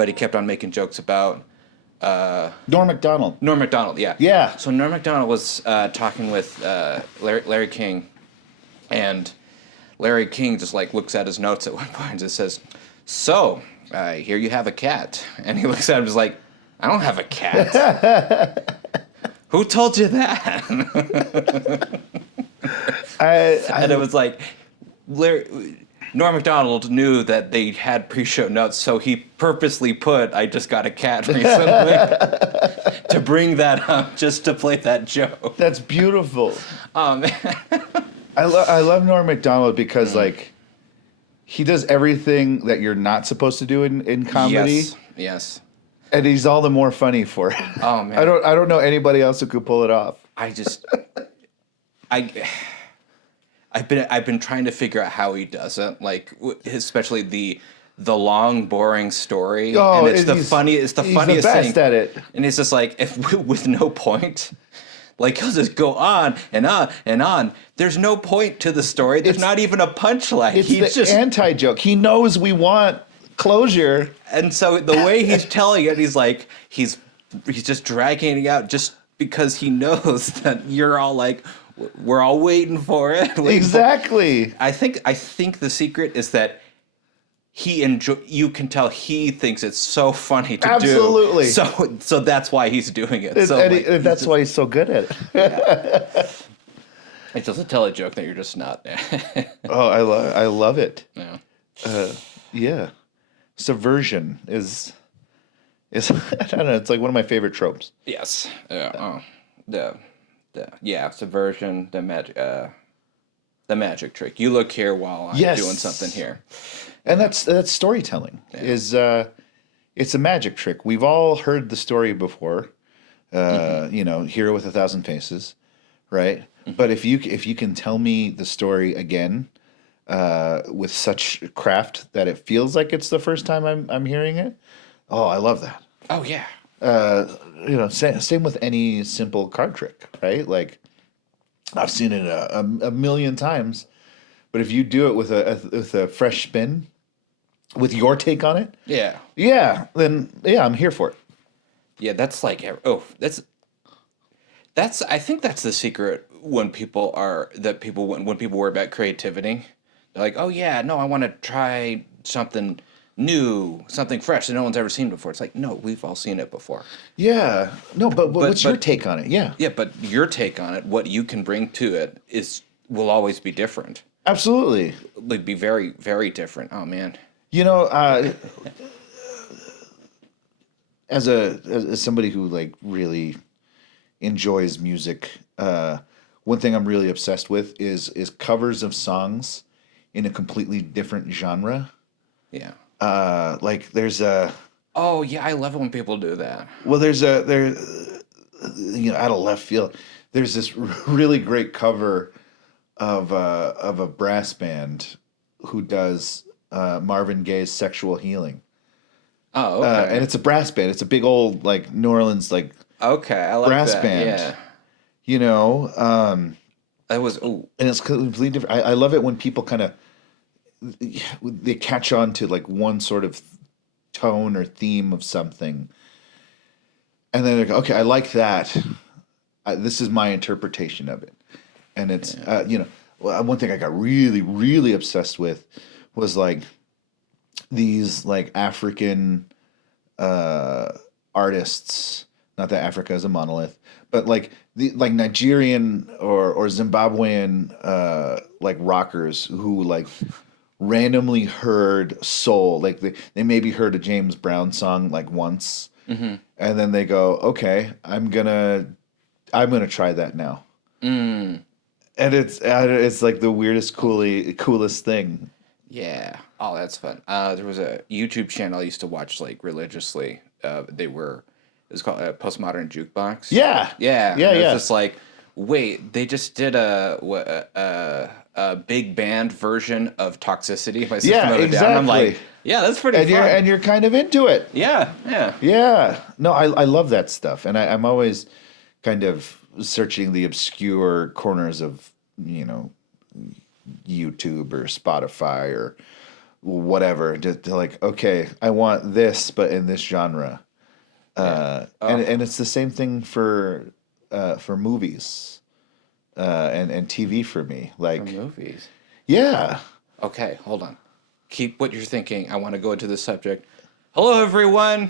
but he kept on making jokes about Norm Macdonald. Norm Macdonald. Yeah, Yeah. So Norm Macdonald was talking with Larry King, and Larry King just like looks at his notes at one point and just says, "So, here you have a cat," and he looks at him and is like, "I don't have a cat." Who told you that? And it was like, Norm Macdonald knew that they had pre-show notes, so he purposely put, "I just got a cat recently," to bring that up, just to play that joke. That's beautiful. Man. I love Norm Macdonald because like he does everything that you're not supposed to do in comedy. Yes. And he's all the more funny for it. Oh man. I don't know anybody else who could pull it off. I've been trying to figure out how he does it, like especially the long boring story. Oh, and it's the funniest the best thing. At it. And it's just like with no point. Like he'll just go on and on and on. There's no point to the story. There's not even a punchline. It's the anti-joke. He knows we want closure. And so the way he's telling it, he's like he's just dragging it out just because he knows that you're all like, we're all waiting for it. Exactly. I think the secret is that you can tell he thinks it's so funny to Absolutely. do. So that's why he's doing it. That's why he's so good at it. Yeah. It's just to tell a joke that you're just not. Oh, I love it. Yeah. Yeah. Subversion is I don't know, it's like one of my favorite tropes. Yes. Yeah. Subversion, the magic trick. You look here while I'm doing something here. And that's storytelling. Yeah. It's a magic trick. We've all heard the story before. Hero with 1,000 Faces, right? Mm-hmm. But if you can tell me the story again, with such craft that it feels like it's the first time I'm hearing it, oh, I love that. Oh yeah. Same with any simple card trick, right? Like I've seen it a million times, but if you do it with a fresh spin, with your take on it, then I'm here for it. Yeah, that's like that's I think that's the secret when people worry about creativity. They're like, oh yeah, no, I want to try something new, something fresh that no one's ever seen before. It's like, no, we've all seen it before. Yeah. No, but what's your take on it? Yeah. Yeah, but your take on it, what you can bring to it will always be different. Absolutely. Like be very, very different. Oh man. As somebody who like really enjoys music, one thing I'm really obsessed with is covers of songs in a completely different genre. Yeah. Like there's a. Oh yeah, I love it when people do that. Well, out of left field, there's this really great cover of a brass band who does Marvin Gaye's "Sexual Healing." Oh, okay. And it's a brass band. It's a big old like New Orleans like. Okay, I like brass that. band. Yeah. That was and it's completely different. I love it when people kind of they catch on to like one sort of tone or theme of something, and then they go, okay, I like that. This is my interpretation of it, and it's one thing I got really really obsessed with was like these like African artists. Not that Africa is a monolith, but like Nigerian or Zimbabwean like rockers who like randomly heard soul, like they maybe heard a James Brown song like once, and then they go, okay, I'm gonna try that now, and it's like the weirdest coolest thing. Yeah. Oh, that's fun. There was a YouTube channel I used to watch like religiously. It was called Postmodern Jukebox. Yeah. It's just like, wait, they just did a big band version of Toxicity by System of a Down. I'm like, yeah, that's pretty fun. And you're kind of into it. Yeah. No, I love that stuff, and I'm always kind of searching the obscure corners of YouTube or Spotify or whatever. Just like, okay, I want this, but in this genre. And it's the same thing for movies and TV for me. For Like, movies. yeah. Okay, hold on. Keep what you're thinking. I want to go into the subject. Hello, everyone.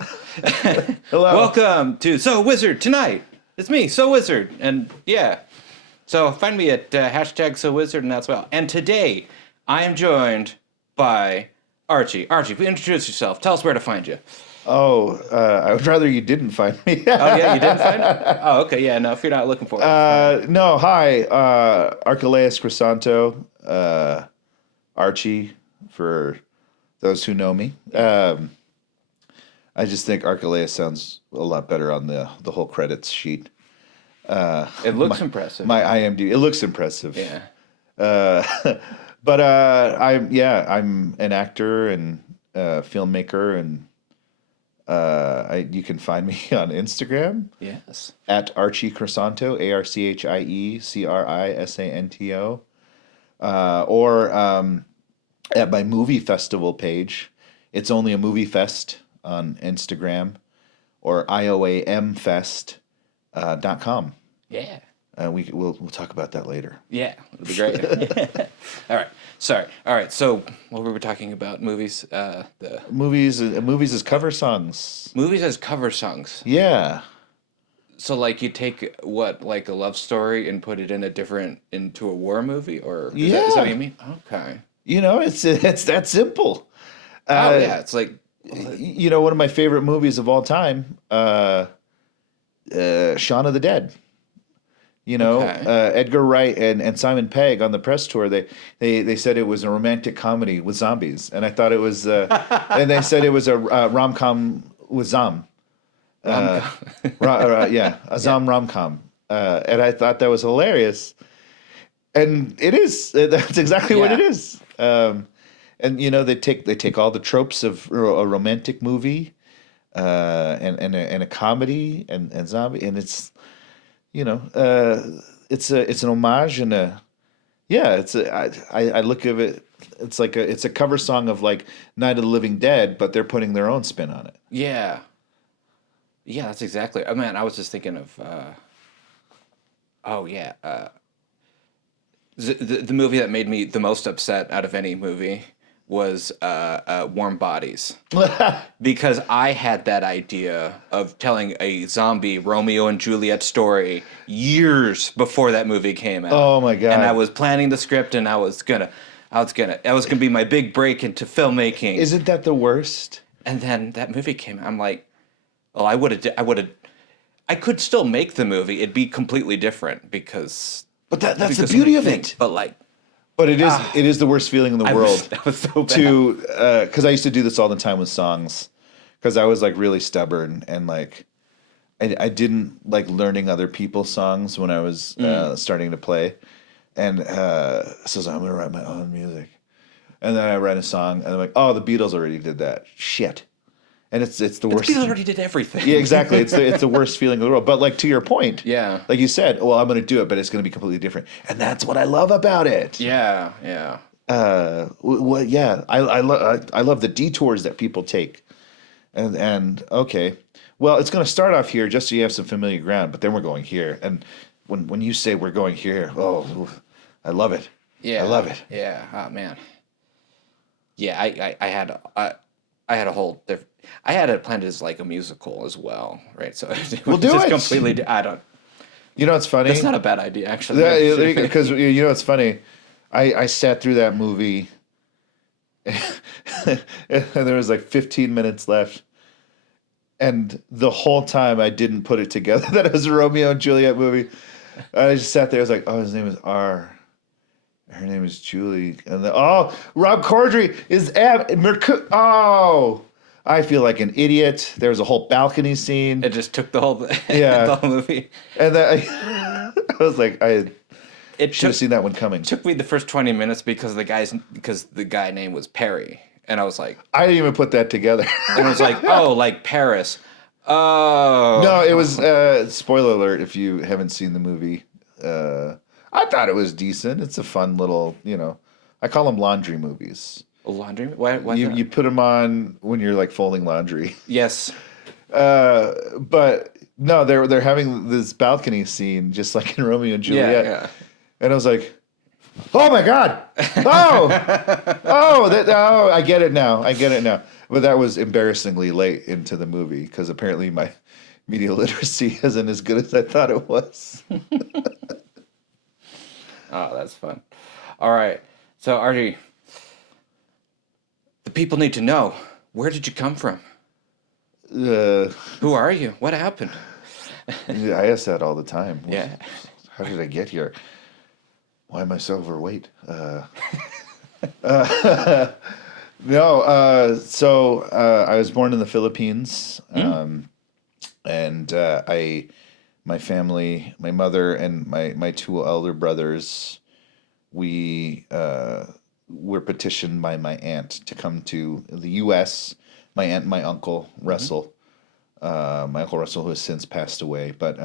Hello. Welcome to So Wizard tonight. It's me, So Wizard, and yeah. So find me at hashtag So Wizard, and that's well. And today, I am joined by Archie. Archie, introduce yourself. Tell us where to find you. Oh, I would rather you didn't find me. Oh yeah, you didn't find me? Oh, okay, yeah. No, if you're not looking for it. No, hi, Archelaus Crisanto, Archie, for those who know me. I just think Archelaus sounds a lot better on the whole credits sheet. It looks impressive. My IMDb, it looks impressive. Yeah. But I'm an actor and filmmaker, and you can find me on Instagram. Yes. At Archie Crisanto, ArchieCrisanto, or at my movie festival page. It's only a movie fest on Instagram, or IOAMfest.com. Yeah. We'll talk about that later. Yeah, it'll be great. All right. Sorry. All right. So what we were talking about movies, the Movies as cover songs. movies as cover songs. Yeah. So like you take what like a love story and put it into a war movie, or is that what you mean? Okay. It's that simple. Oh yeah, it's like One of my favorite movies of all time, Shaun of the Dead. Okay. Edgar Wright and Simon Pegg on the press tour, they said it was a romantic comedy with zombies, and I thought it was, and they said it was a rom-com with zom. A zom rom-com, and I thought that was hilarious, and it is. That's exactly what it is. And they take all the tropes of a romantic movie, and a comedy and zombie, and it's. It's an homage and I look at it. It's a cover song of like Night of the Living Dead, but they're putting their own spin on it. yeah, yeah. That's exactly. Oh man, I was just thinking of. The movie that made me the most upset out of any movie was Warm Bodies. Because I had that idea of telling a zombie Romeo and Juliet story years before that movie came out. Oh my God. And I was planning the script, and that was gonna be my big break into filmmaking. Isn't that the worst? And then that movie came out. I'm like, oh, I could still make the movie. It'd be completely different because. But that's the beauty of it. But like. But it is the worst feeling in the world. That was so bad. Because I used to do this all the time with songs, because I was like really stubborn, and like I didn't like learning other people's songs when I was starting to play, and so I was like, I'm gonna write my own music, and then I write a song, and I'm like, oh, the Beatles already did that shit, and it's the worst. The Beatles already did everything. Yeah, exactly. It's the worst feeling in the world. But like to your point, Yeah. like you said, well, I'm going to do it, but it's going to be completely different, and that's what I love about it. Yeah, yeah. I love the detours that people take, and okay, well, it's going to start off here just so you have some familiar ground, but then we're going here, and when you say we're going here, oh, I love it. Yeah, I love it. Yeah. Oh man. Yeah, I had a whole different. I had it planned as like a musical as well, right? So We'll do it. Completely. I don't. You know what's funny? That's not a bad idea, actually. Because it's funny. I sat through that movie, and there was like 15 minutes left, and the whole time I didn't put it together that it was a Romeo and Juliet movie. I just sat there. I was like, oh, his name is R. Her name is Julie. And Rob Corddry is Oh, I feel like an idiot. There was a whole balcony scene. It just took the whole the whole movie. And then I was like, I should have seen that one coming. It took me the first 20 minutes because the guy name was Perry, and I was like, I didn't even put that together. And it was like, oh, like Paris. Oh. No, it was spoiler alert if you haven't seen the movie. I thought it was decent. It's a fun little, I call them laundry movies. A laundry? Why You put them on when you're like folding laundry. Yes. But no, they're having this balcony scene just like in Romeo and Juliet. Yeah, And I was like, "Oh my God! Oh, I get it now. I get it now." But that was embarrassingly late into the movie because apparently my media literacy isn't as good as I thought it was. Oh, that's fun. All right. So, Archie, the people need to know, where did you come from? Who are you? What happened? I ask that all the time. Yeah. How did I get here? Why am I so overweight? No. So I was born in the Philippines, and my family, my mother and my two elder brothers, we were petitioned by my aunt to come to the U.S. My aunt and my uncle Russell. My uncle Russell, who has since passed away, but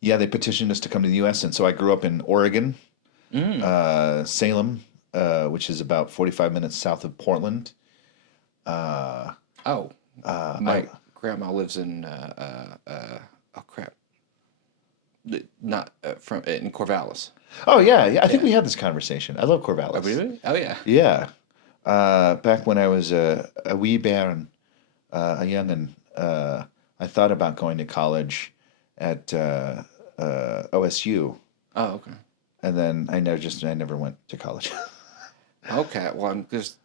yeah, they petitioned us to come to the U.S. And so I grew up in Oregon, Salem, which is about 45 minutes south of Portland. My grandma lives in oh crap, not from in Corvallis. Oh yeah. I think we had this conversation. I love Corvallis. Oh, really? Oh yeah. Yeah. Back when I was a wee bairn, a young'un, I thought about going to college at OSU, Oh, okay. and then I never went to college. Okay. Well, I'm just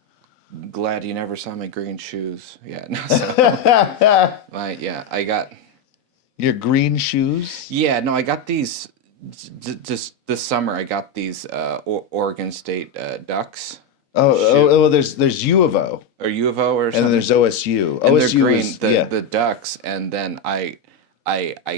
glad you never saw my green shoes. Yeah. No. So, I got. Your green shoes? Yeah. No, I got these. Just this summer, I got these Oregon State Ducks. Oh, there's U of O, Or U of O or something. and then there's OSU. And OSU they're green, is the Ducks, and then I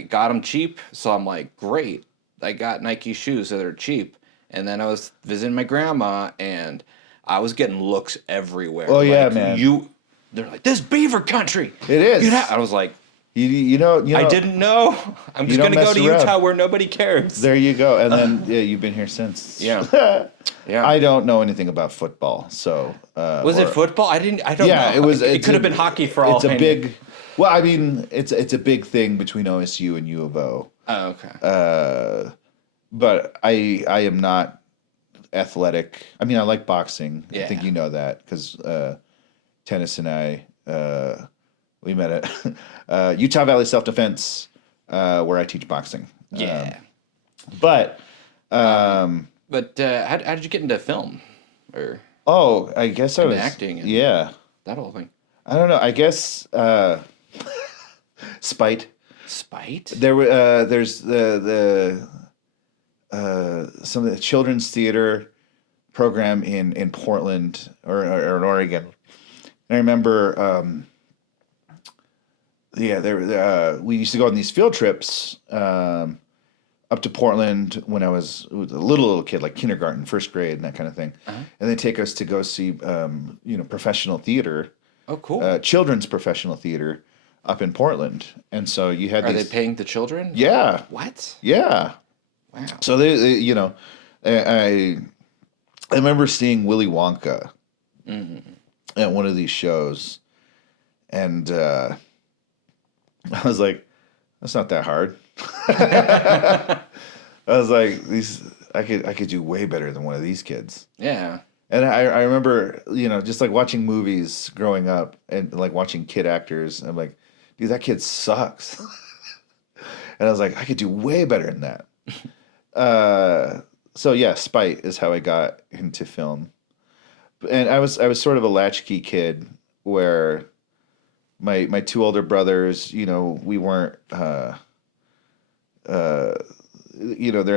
got them cheap, so I'm like, great, I got Nike shoes that are cheap, and then I was visiting my grandma, and I was getting looks everywhere. Oh, yeah, like, man. They're like, this Beaver Country. It is. I was like, You know. I didn't know. I'm just don't gonna go mess to around. Utah where nobody cares. There you go. And then you've been here since. Yeah. Yeah. I don't know anything about football, so Was it football? I don't know. Yeah, it was. It could have been hockey for all. It's a I knew. big. Well, I mean, it's a big thing between OSU and U of O. Oh, okay. But I am not athletic. I mean, I like boxing. I think Yeah. you know that because Tennis and I we met at Utah Valley Self Defense where I teach boxing. Yeah. But But how did you get into film? Or I guess I was acting and- yeah. that whole thing? I don't know. I guess spite. Spite? There's the some of the children's theater program in Portland or in Oregon. And I remember we used to go on these field trips up to Portland when I was a little kid, like kindergarten, first grade, and that kind of thing. And they take us to go see professional theater. Oh, cool. Children's professional theater up in Portland. And so you had Are these, they paying the children? yeah. What? Yeah. Wow. So I remember seeing Willy Wonka at one of these shows, and I was like, "That's not that hard." I was like, I could do way better than one of these kids. Yeah. And I remember, just like watching movies growing up and like watching kid actors. I'm like, dude, that kid sucks. And I was like, I could do way better than that. So yeah, spite is how I got into film. And I was sort of a latchkey kid where my two older brothers, we weren't they're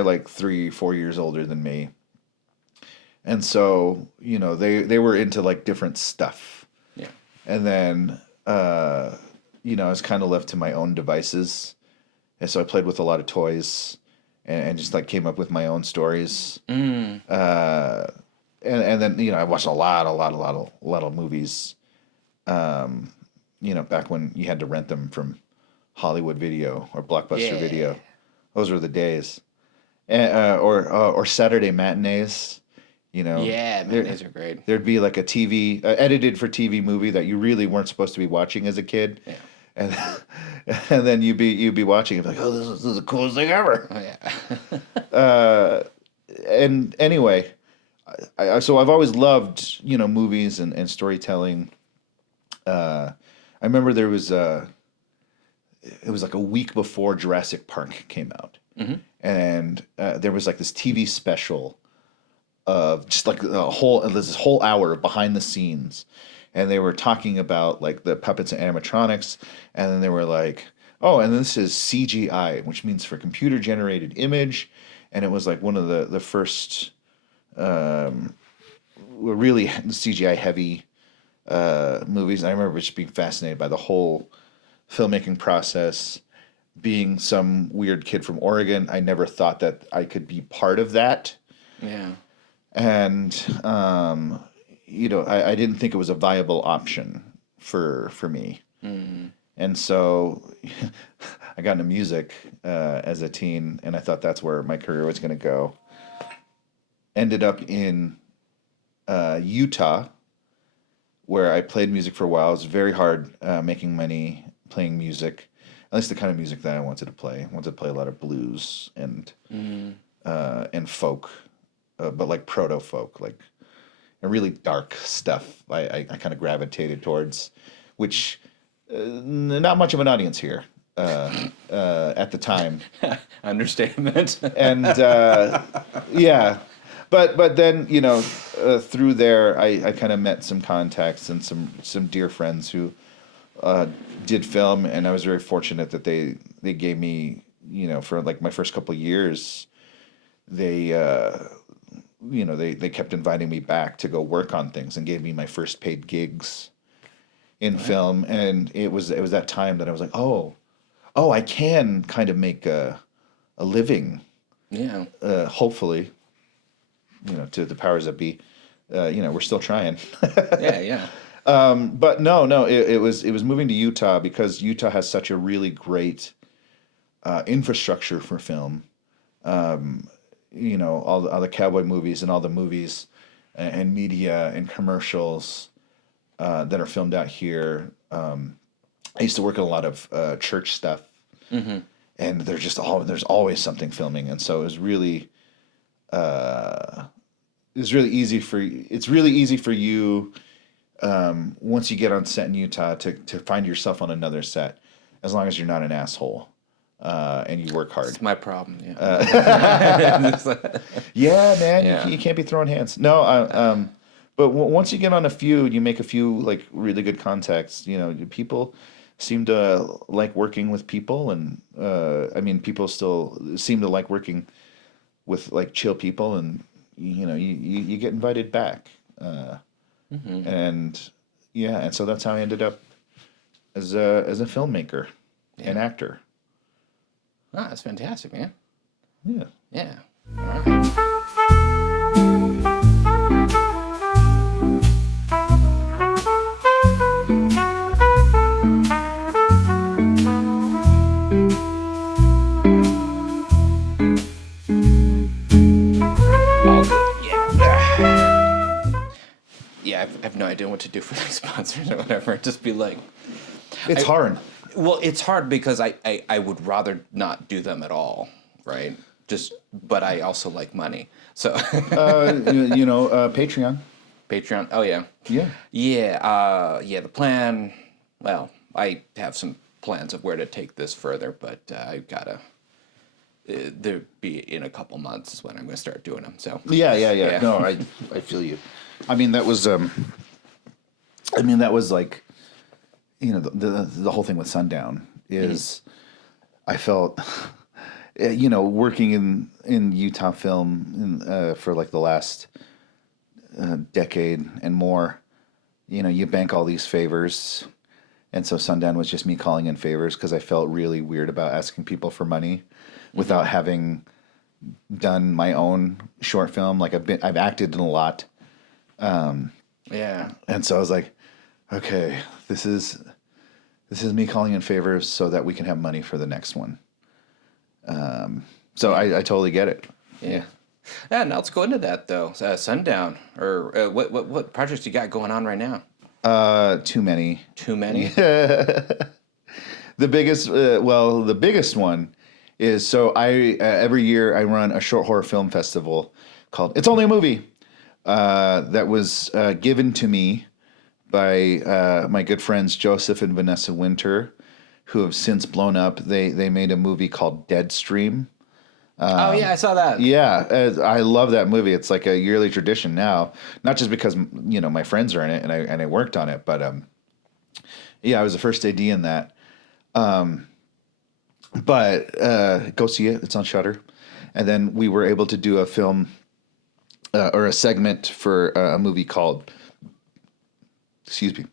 like 3-4 years older than me. And so, they were into like different stuff. Yeah. And then, I was kind of left to my own devices. And so I played with a lot of toys and just like came up with my own stories. And then, I watched a lot of movies, back when you had to rent them from Hollywood Video or Blockbuster Video. Those were the days. And, or Saturday matinees. You know, Yeah, mayonnaise are great. there'd be like a TV edited for TV movie that you really weren't supposed to be watching as a kid, Yeah. and and then you'd be watching it like, oh, this is the coolest thing ever. Oh yeah. And anyway, so I've always loved movies and storytelling. I remember it was like a week before Jurassic Park came out, and there was like this TV special of just like this whole hour behind the scenes, and they were talking about like the puppets and animatronics, and then they were like, oh, and this is CGI, which means for computer generated image, and it was like one of the first really CGI heavy movies. And I remember just being fascinated by the whole filmmaking process. Being some weird kid from Oregon, I never thought that I could be part of that. Yeah. And I didn't think it was a viable option for me. And so I got into music as a teen, and I thought that's where my career was going to go. Ended up in Utah, where I played music for a while. It was very hard making money playing music, at least the kind of music that I wanted to play. I wanted to play a lot of blues and folk, but like proto folk, like a really dark stuff. I kind of gravitated towards, which not much of an audience here at the time. Understatement. And yeah, but then through there I kind of met some contacts and some dear friends who did film, and I was very fortunate that they gave me for like my first couple of years they kept inviting me back to go work on things and gave me my first paid gigs in film, and it was that time that I was like, oh, I can kind of make a living. Yeah. Hopefully, to the powers that be, we're still trying. Yeah. But no, it was moving to Utah because Utah has such a really great infrastructure for film. All the cowboy movies and all the movies and media and commercials that are filmed out here. I used to work on a lot of church stuff, and there's always something filming, and so it's really easy for you once you get on set in Utah to find yourself on another set, as long as you're not an asshole. And you work hard. It's my problem. Yeah. Yeah, man. You can't be throwing hands. No. But once you get on a few, you make a few like really good contacts. People seem to like working with people, and people still seem to like working with like chill people, and you get invited back. And so that's how I ended up as a filmmaker and actor. Ah, that's fantastic, man. Yeah. Yeah. All right. Yeah, I have no idea what to do for these sponsors or whatever. Just be like... It's hard. Well, it's hard because I would rather not do them at all, right? But I also like money, so. Patreon. Patreon. Oh yeah. Yeah. Yeah. The plan. Well, I have some plans of where to take this further, but I've gotta. There be in a couple months is when I'm going to start doing them. So. Yeah. No, I feel you. I mean that was like. The whole thing with Sundown is, I felt, working in Utah film for like the last decade and more, you bank all these favors, and so Sundown was just me calling in favors because I felt really weird about asking people for money without having done my own short film. Like I've acted in a lot, and so I was like, okay, this is me calling in favors so that we can have money for the next one. So I totally get it. Yeah. Yeah, now let's go into that though. Sundown, or what projects you got going on right now? Too many. Too many? The biggest one is so I every year I run a short horror film festival called It's Only a Movie. That was given to me by my good friends Joseph and Vanessa Winter, who have since blown up. They made a movie called Deadstream. Oh yeah, I saw that. Yeah, I love that movie. It's like a yearly tradition now, not just because my friends are in it and I worked on it, but yeah, I was the first AD in that. But go see it. It's on Shudder. And then we were able to do a film or a segment for a movie called, excuse me.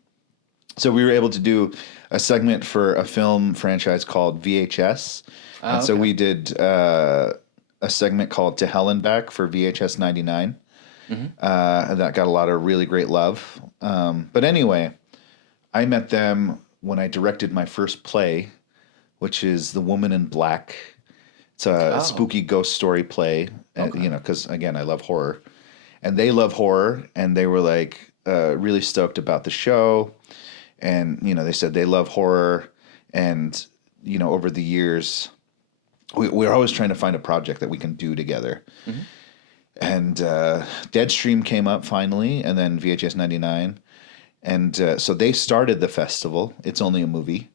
So we were able to do a segment for a film franchise called VHS. And so we did a segment called To Hell and Back for VHS 99. And that got a lot of really great love. But anyway, I met them when I directed my first play, which is The Woman in Black. It's a spooky ghost story play, because again, I love horror, and they love horror, and they were like really stoked about the show, and they said they love horror, and over the years, we're always trying to find a project that we can do together, and Deadstream came up finally, and then VHS 99, and so they started the festival. It's Only a Movie.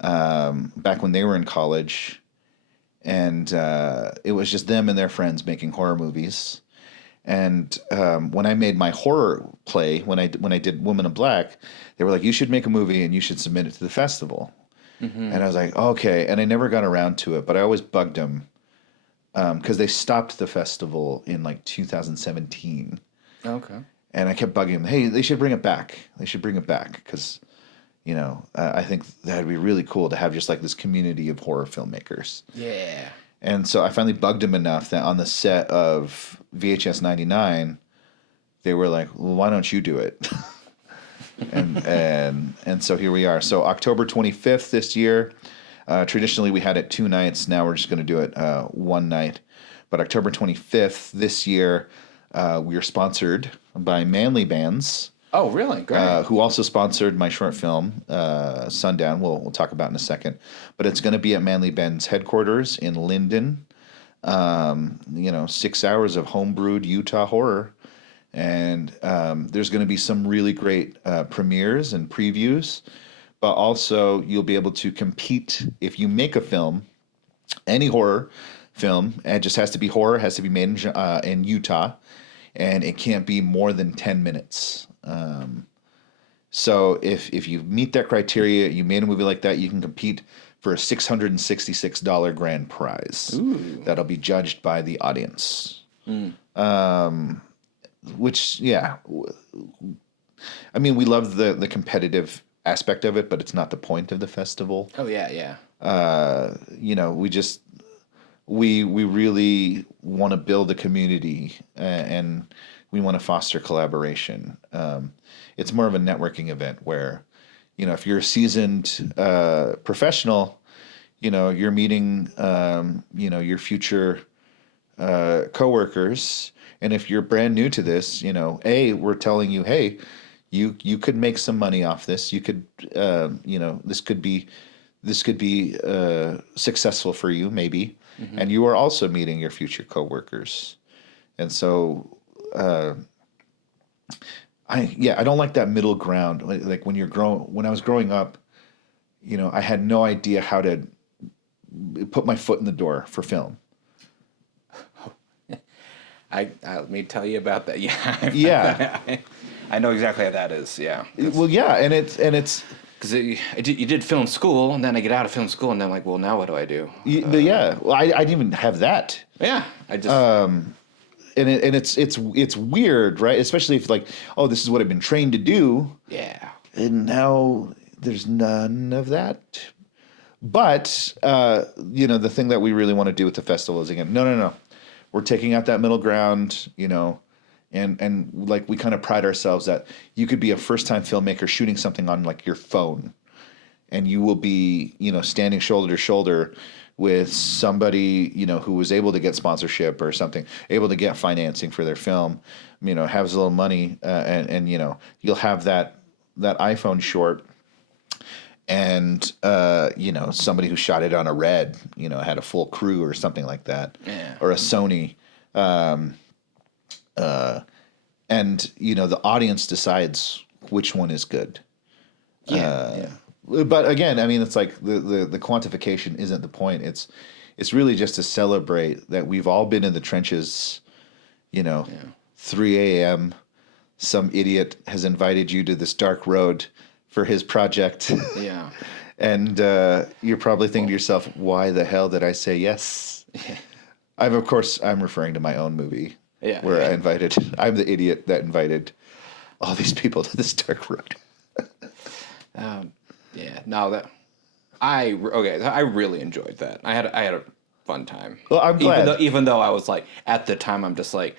Back when they were in college, and it was just them and their friends making horror movies. And when I made my horror play, when I did Woman in Black, they were like, "You should make a movie and you should submit it to the festival." And I was like, "Okay," and I never got around to it, but I always bugged them because they stopped the festival in like 2017. Okay. And I kept bugging them, "Hey, they should bring it back. They should bring it back because." I think that'd be really cool to have just like this community of horror filmmakers. Yeah. And so I finally bugged them enough that on the set of VHS 99, they were like, "Well, why don't you do it?" and so here we are. So October 25th this year. Traditionally, we had it 2 nights. Now we're just going to do it one night. But October 25th this year, we are sponsored by Manly Bands. Oh, really? Great. Who also sponsored my short film, Sundown. We'll talk about in a second. But it's going to be at Manly Ben's headquarters in Linden. 6 hours of homebrewed Utah horror. And there's going to be some really great premieres and previews. But also, you'll be able to compete if you make a film, any horror film. It just has to be horror, has to be made in Utah. And it can't be more than 10 minutes. So if you meet that criteria, you made a movie like that, you can compete for a $666 grand prize. Ooh. That'll be judged by the audience. Which, yeah, I mean, we love the competitive aspect of it, but it's not the point of the festival. Oh yeah, yeah. We really want to build a community and we want to foster collaboration. It's more of a networking event where, if you're a seasoned professional, you're meeting, your future coworkers. And if you're brand new to this, we're telling you, hey, you could make some money off this. You could, this could be successful for you, maybe. Mm-hmm. And you are also meeting your future coworkers. And so, I don't like that middle ground. Like when I was growing up, I had no idea how to put my foot in the door for film. Let me tell you about that. Yeah. Yeah. I know exactly how that is. Yeah. Well, yeah, and it's because you did film school, and then I get out of film school, and then I'm like, well, now what do I do? But yeah, well, I didn't even have that. Yeah, I just. And it's weird, right? Especially if like, oh, this is what I've been trained to do. Yeah. And now there's none of that. But the thing that we really want to do with the festival is again, no. We're taking out that middle ground, and like we kind of pride ourselves that you could be a first-time filmmaker shooting something on like your phone, and you will be, standing shoulder to shoulder with somebody, who was able to get sponsorship or something, able to get financing for their film, has a little money, and you'll have that iPhone short, and somebody who shot it on a Red, had a full crew or something like that, or a Sony, and the audience decides which one is good. But again, I mean, it's like the quantification isn't the point. It's really just to celebrate that we've all been in the trenches. 3 a.m. Some idiot has invited you to this dark road for his project. Yeah. And you're probably thinking to yourself, why the hell did I say yes? I'm referring to my own movie. Yeah. Where I'm the idiot that invited all these people to this dark road. I really enjoyed that. I had a fun time. Well, I'm glad. Even though I was like, at the time, I'm just like,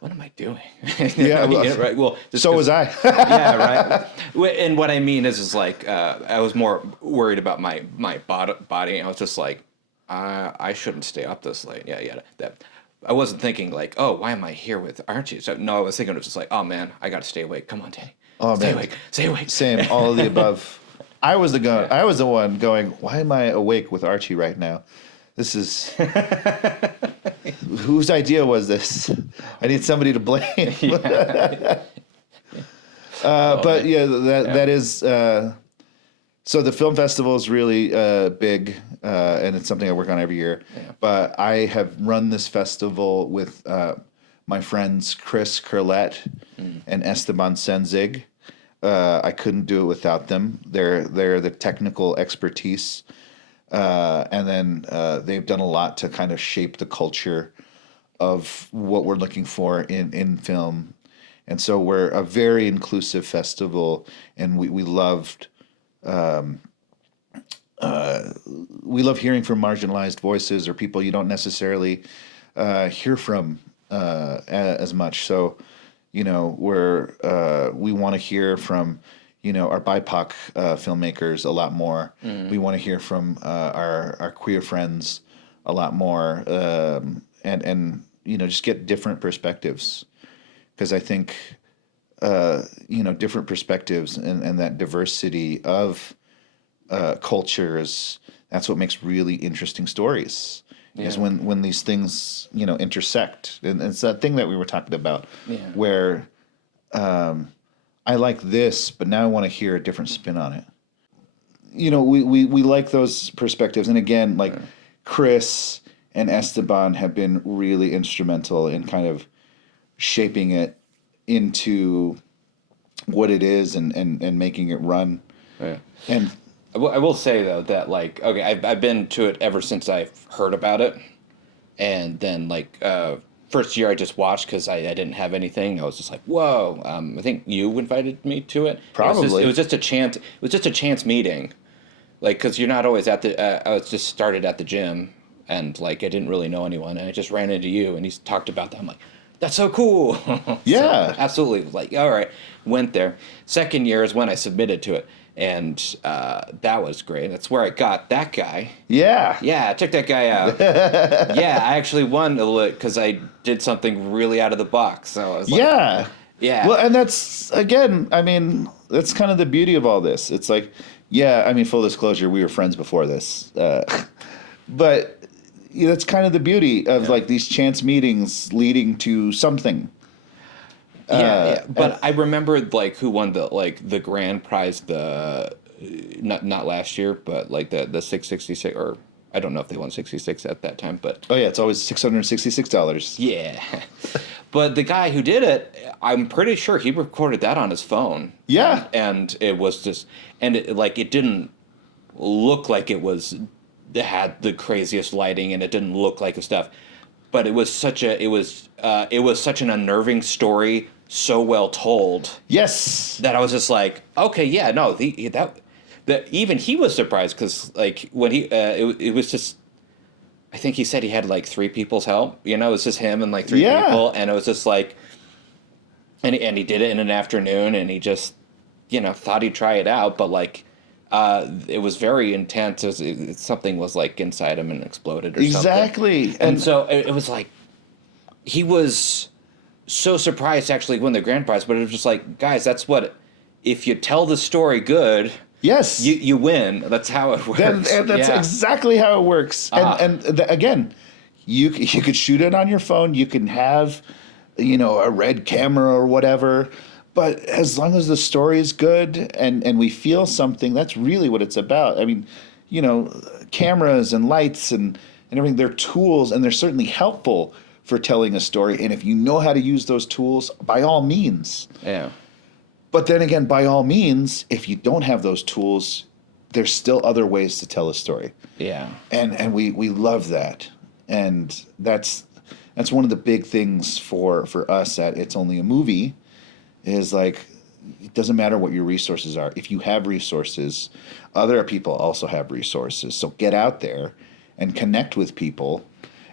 what am I doing? Yeah, right. Well, so was I. Yeah, right. And what I mean is like, I was more worried about my body. I was just like, I shouldn't stay up this late. Yeah. That I wasn't thinking like, oh, why am I here with Archie? So no, I was thinking it was just like, oh man, I got to stay awake. Come on, Danny. Oh Stay man, awake. Stay awake. Same. All of the above. I was the one going, why am I awake with Archie right now? This is whose idea was this? I need somebody to blame. But yeah, that is. So the film festival is really big, and it's something I work on every year. Yeah. But I have run this festival with my friends Chris Curlett and Esteban Senzig. I couldn't do it without them. They're the technical expertise, and then they've done a lot to kind of shape the culture of what we're looking for in film. And so we're a very inclusive festival, and we loved. We love hearing from marginalized voices or people you don't necessarily hear from as much. So, we want to hear from, our BIPOC filmmakers a lot more. We want to hear from our queer friends a lot more, and just get different perspectives, because I think different perspectives and that diversity of cultures, that's what makes really interesting stories. Yeah. Is when these things intersect, and it's that thing that we were talking about, where I like this, but now I want to hear a different spin on it. We like those perspectives, and again, like Chris and Esteban have been really instrumental in kind of shaping it into what it is and making it run. Yeah. And I will say though that I've been to it ever since I've heard about it, and then first year I just watched because I didn't have anything. I was just like, whoa. I think you invited me to it. Probably. It was just a chance. It was just a chance meeting, because you're not always at the. I was just started at the gym, and I didn't really know anyone, and I just ran into you, and he talked about that. I'm like, that's so cool. Yeah. So, absolutely. All right. Went there. Second year is when I submitted to it. And that was great. That's where I got that guy. Yeah. Yeah, I took that guy out. Yeah, I actually won a little because I did something really out of the box. So I was like, yeah. Well, and that's, again, I mean, that's kind of the beauty of all this. It's like, full disclosure, we were friends before this. But that's kind of the beauty of these chance meetings leading to something. But I remembered who won the grand prize, not last year, but the 666, or I don't know if they won 66 at that time, but it's always $666. Yeah. But the guy who did it, I'm pretty sure he recorded that on his phone. Yeah. And it was just, and it didn't look like it had the craziest lighting, and it didn't look like the stuff, but it was such an unnerving story, so well told. Yes. That I was just like, okay, yeah, no, even he was surprised, because when he it was just, I think he said he had 3 people's help. It was just him and 3 people, and it was just and he did it in an afternoon, and he just thought he'd try it out, but It was very intense. Something was like inside him and exploded or something. Exactly. And so it was like he was so surprised to actually win the grand prize, but it was just like, guys, that's what, if you tell the story good, yes, you win. That's how it works. That's exactly how it works. Again, you could shoot it on your phone. You can have, a red camera or whatever. But as long as the story is good and we feel something, that's really what it's about. I mean, cameras and lights and everything, they're tools, and they're certainly helpful for telling a story. And if you know how to use those tools, by all means. Yeah. But then again, by all means, if you don't have those tools, there's still other ways to tell a story. Yeah. And we love that. And that's one of the big things for us at It's Only a Movie, is like, it doesn't matter what your resources are. If you have resources, other people also have resources. So get out there and connect with people.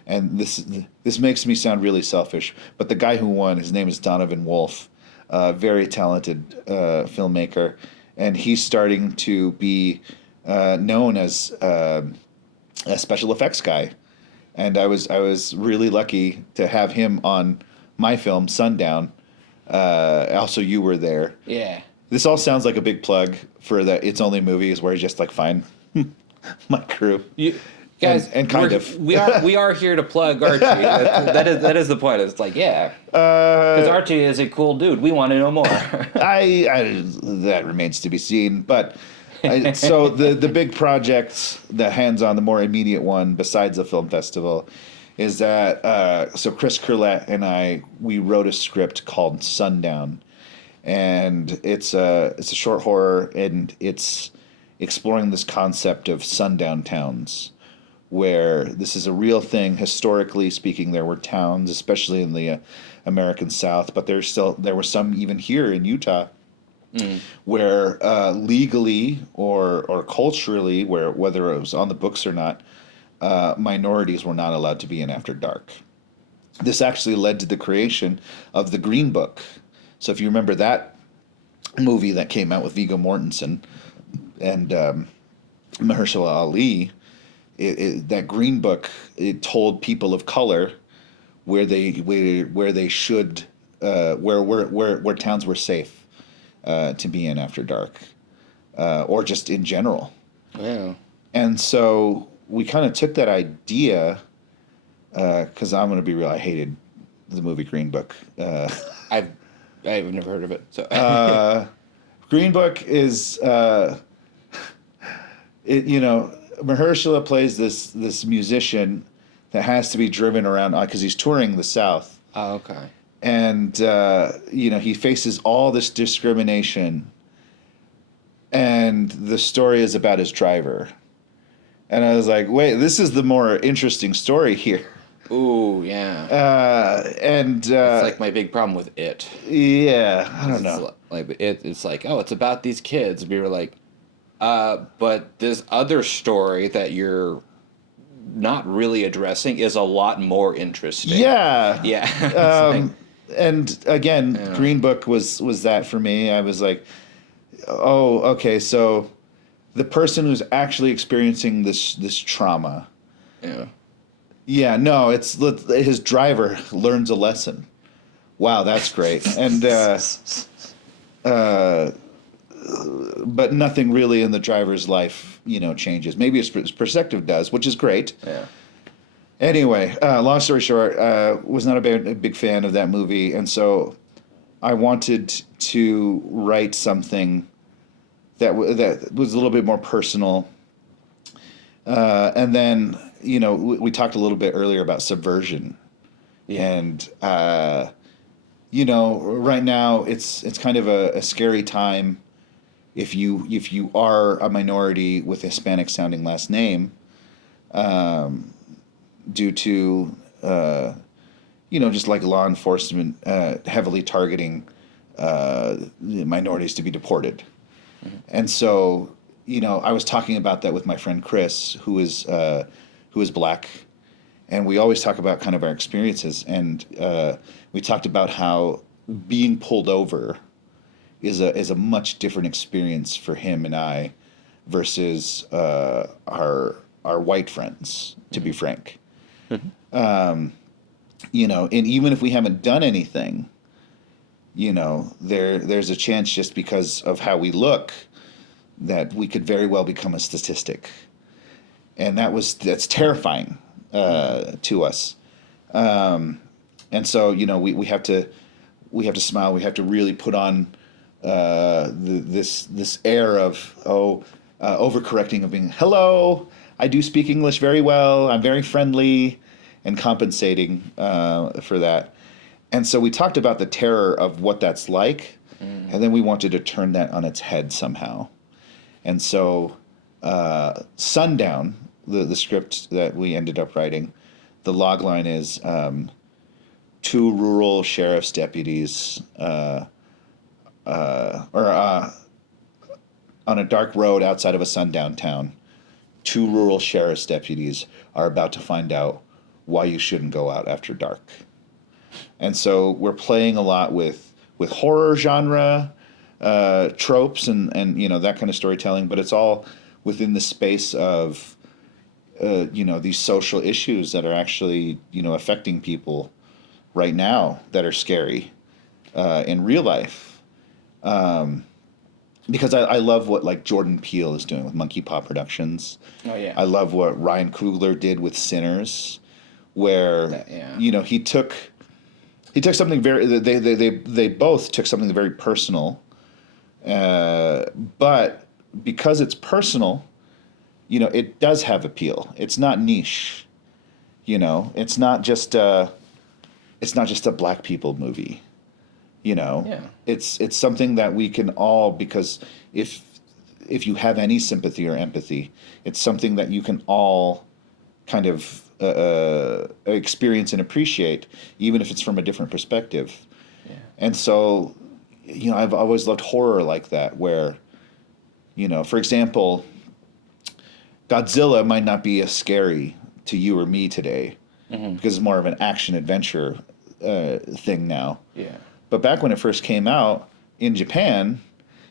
And this makes me sound really selfish, but the guy who won, his name is Donovan Wolf, very talented filmmaker, and he's starting to be known as a special effects guy. And I was really lucky to have him on my film Sundown. Also, you were there. Yeah. This all sounds like a big plug for that It's Only Movies, where you just like find my crew. Guys, and kind of we are here to plug Archie. That is the point. It's like, yeah, because Archie is a cool dude. We want to know more. That remains to be seen. But so the big project, the hands-on, the more immediate one, besides the film festival, is that so Chris Curlett and we wrote a script called Sundown, and it's a short horror, and it's exploring this concept of sundown towns, where this is a real thing. Historically speaking, there were towns, especially in the American South, but there were some even here in Utah, where legally or culturally, whether it was on the books or not, minorities were not allowed to be in after dark. This actually led to the creation of the Green Book. So if you remember that movie that came out with Viggo Mortensen and Mahershala Ali, that Green Book, it told people of color where towns were safe to be in after dark, or just in general. Yeah. And so we kind of took that idea, because I'm going to be real, I hated the movie Green Book. I've never heard of it. So Green Book is Mahershala plays this musician that has to be driven around because he's touring the South. Oh, okay. And he faces all this discrimination, and the story is about his driver. And I was like, wait, this is the more interesting story here. Ooh, yeah. It's like my big problem with it. Yeah, I don't know. It's like, oh, it's about these kids. We were like, but this other story that you're not really addressing is a lot more interesting. Yeah. Yeah. And again, yeah. Green Book was that for me. I was like, oh, okay, so the person who's actually experiencing this trauma. Yeah. Yeah, no, it's his driver learns a lesson. Wow, that's great. And but nothing really in the driver's life, changes. Maybe his perspective does, which is great. Yeah. Anyway, long story short, was not a big fan of that movie, and so I wanted to write something that was a little bit more personal. And then, we talked a little bit earlier about subversion. Yeah. And, right now it's kind of a scary time if you are a minority with a Hispanic sounding last name, due to, just like law enforcement heavily targeting minorities to be deported. Mm-hmm. And so, I was talking about that with my friend Chris, who is black, and we always talk about kind of our experiences. And we talked about how being pulled over is a much different experience for him and I versus our white friends, to be frank. You know, and even if we haven't done anything, you know, there's a chance just because of how we look that we could very well become a statistic, and that's terrifying to us. And so, you know, we have to smile. We have to really put on this air of overcorrecting, of being, hello, I do speak English very well. I'm very friendly, and compensating for that. And so we talked about the terror of what that's like, and then we wanted to turn that on its head somehow. And so Sundown, the script that we ended up writing, the log line is two rural sheriff's deputies on a dark road outside of a sundown town. Two rural sheriff's deputies are about to find out why you shouldn't go out after dark. And so we're playing a lot with horror genre tropes and you know, that kind of storytelling, but it's all within the space of you know, these social issues that are actually, you know, affecting people right now, that are scary in real life. Because I love what like Jordan Peele is doing with Monkey Paw Productions. Oh yeah. I love what Ryan Coogler did with Sinners, where you know, he took something very, they both took something very personal, but because it's personal, you know, it does have appeal. It's not niche, you know. It's not just a black people movie, you know. Yeah. It's something that we can all, because if you have any sympathy or empathy, it's something that you can all kind of experience and appreciate, even if it's from a different perspective. Yeah. And so, you know, I've always loved horror like that, where, you know, for example, Godzilla might not be as scary to you or me today, because it's more of an action adventure thing now. Yeah. But back when it first came out in Japan,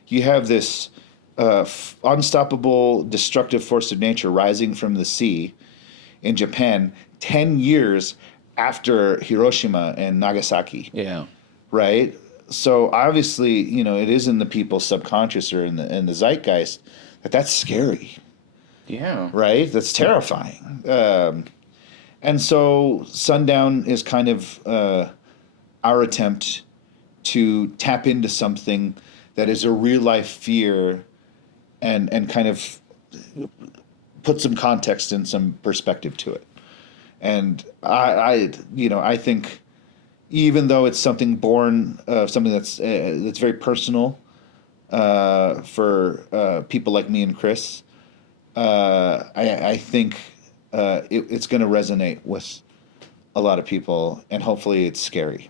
you have this unstoppable, destructive force of nature rising from the sea in Japan 10 years after Hiroshima and Nagasaki. Yeah. Right? So obviously, you know, it is in the people's subconscious or in the zeitgeist that's scary. Yeah. Right? That's terrifying. And so Sundown is kind of our attempt to tap into something that is a real life fear and kind of put some context and some perspective to it. And I you know, I think even though it's something born of something that's very personal for people like me and Chris, I think it's going to resonate with a lot of people, and hopefully it's scary.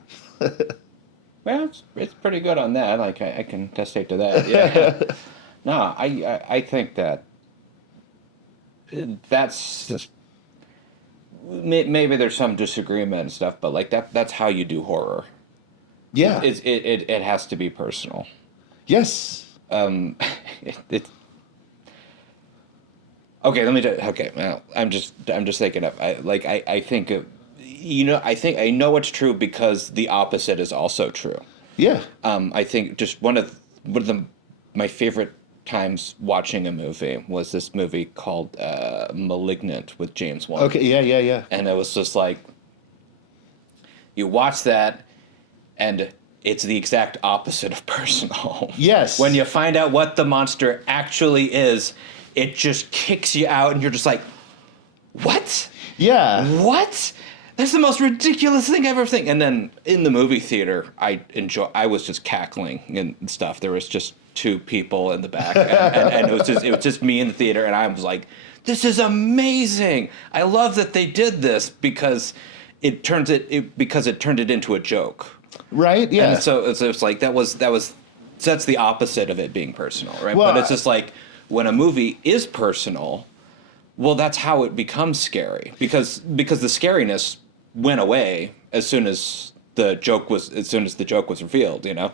Well, it's pretty good on that. Like I can testate to that. Yeah. No, I think that's just, maybe there's some disagreement and stuff, but like that's how you do horror. Yeah. It has to be personal. Yes. Okay, okay. Well, I'm just thinking of I think of, you know, I know it's true because the opposite is also true. Yeah. I think just one of my favorite times watching a movie was this movie called Malignant with James Wan. Okay. Yeah. And it was just like, you watch that, and it's the exact opposite of personal. Yes. When you find out what the monster actually is, it just kicks you out, and you're just like, what? Yeah. What? That's the most ridiculous thing I've ever seen. And then in the movie theater, I was just cackling and stuff. There was just two people in the back, and it was just me in the theater, and I was like, this is amazing. I love that they did this because it turned it into a joke. Right. Yeah. And so it's like that's the opposite of it being personal, right? Well, but it's just like, when a movie is personal, well, that's how it becomes scary, because the scariness went away as soon as the joke was revealed, you know.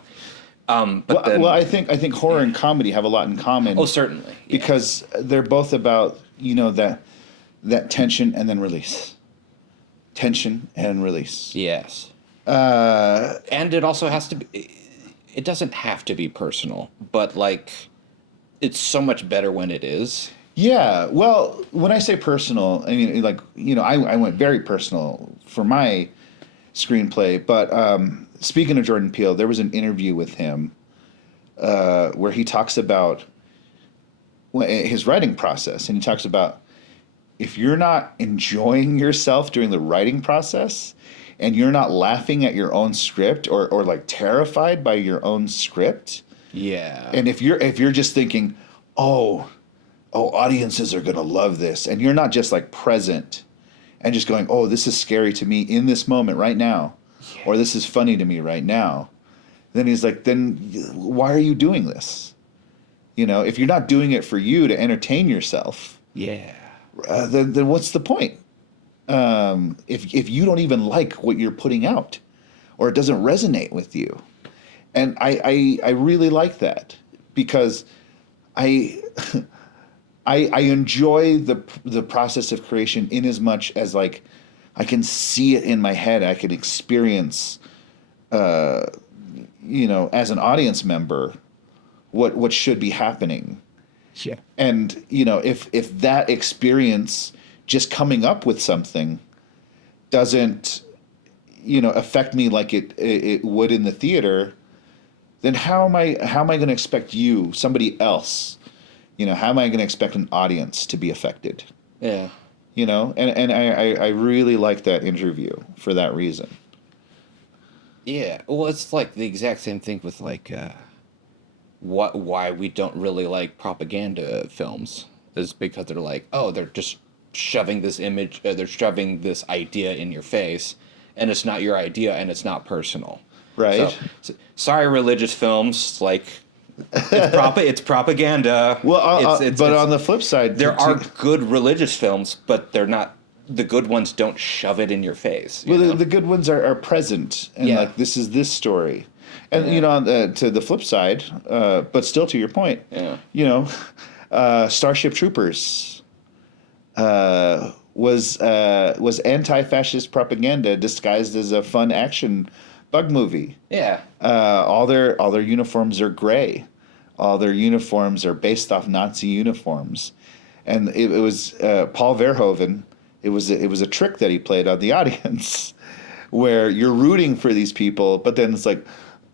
But then, I think horror and comedy have a lot in common. oh, certainly, yeah. Because they're both about that tension and then release, tension and release. Yes. And it also has to be. It doesn't have to be personal, but like, it's so much better when it is. Yeah. Well, when I say personal, I mean like I went very personal for my screenplay, but speaking of Jordan Peele, there was an interview with him where he talks about his writing process, and he talks about if you're not enjoying yourself during the writing process and you're not laughing at your own script or like terrified by your own script. Yeah. And if you're just thinking, oh, audiences are going to love this, and you're not just like present and just going, oh, this is scary to me in this moment right now, or this is funny to me right now, then he's like, then why are you doing this? If you're not doing it for you to entertain yourself, yeah, then what's the point? If you don't even like what you're putting out, or it doesn't resonate with you, and I really like that, because I enjoy the process of creation in as much as like I can see it in my head, I can experience, as an audience member, what should be happening. Yeah. And if that experience, just coming up with something, doesn't affect me like it would in the theater, then how am I going to expect somebody else, how am I going to expect an audience to be affected? Yeah. And I really like that interview for that reason. Yeah. Well, it's like the exact same thing with like why we don't really like propaganda films is because they're like, oh, they're just shoving this image, they're shoving this idea in your face, and it's not your idea, and it's not personal. Right. So, sorry, religious films, like it's propaganda. Well, but on the flip side, there are good religious films, but they're not. The good ones don't shove it in your face. Well, the good ones are present, and like this is this story. And to the flip side, but still to your point, Starship Troopers was anti-fascist propaganda disguised as a fun action bug movie. Yeah. All their uniforms are gray. All their uniforms are based off Nazi uniforms, and it was Paul Verhoeven. It was a trick that he played on the audience, where you're rooting for these people, but then it's like,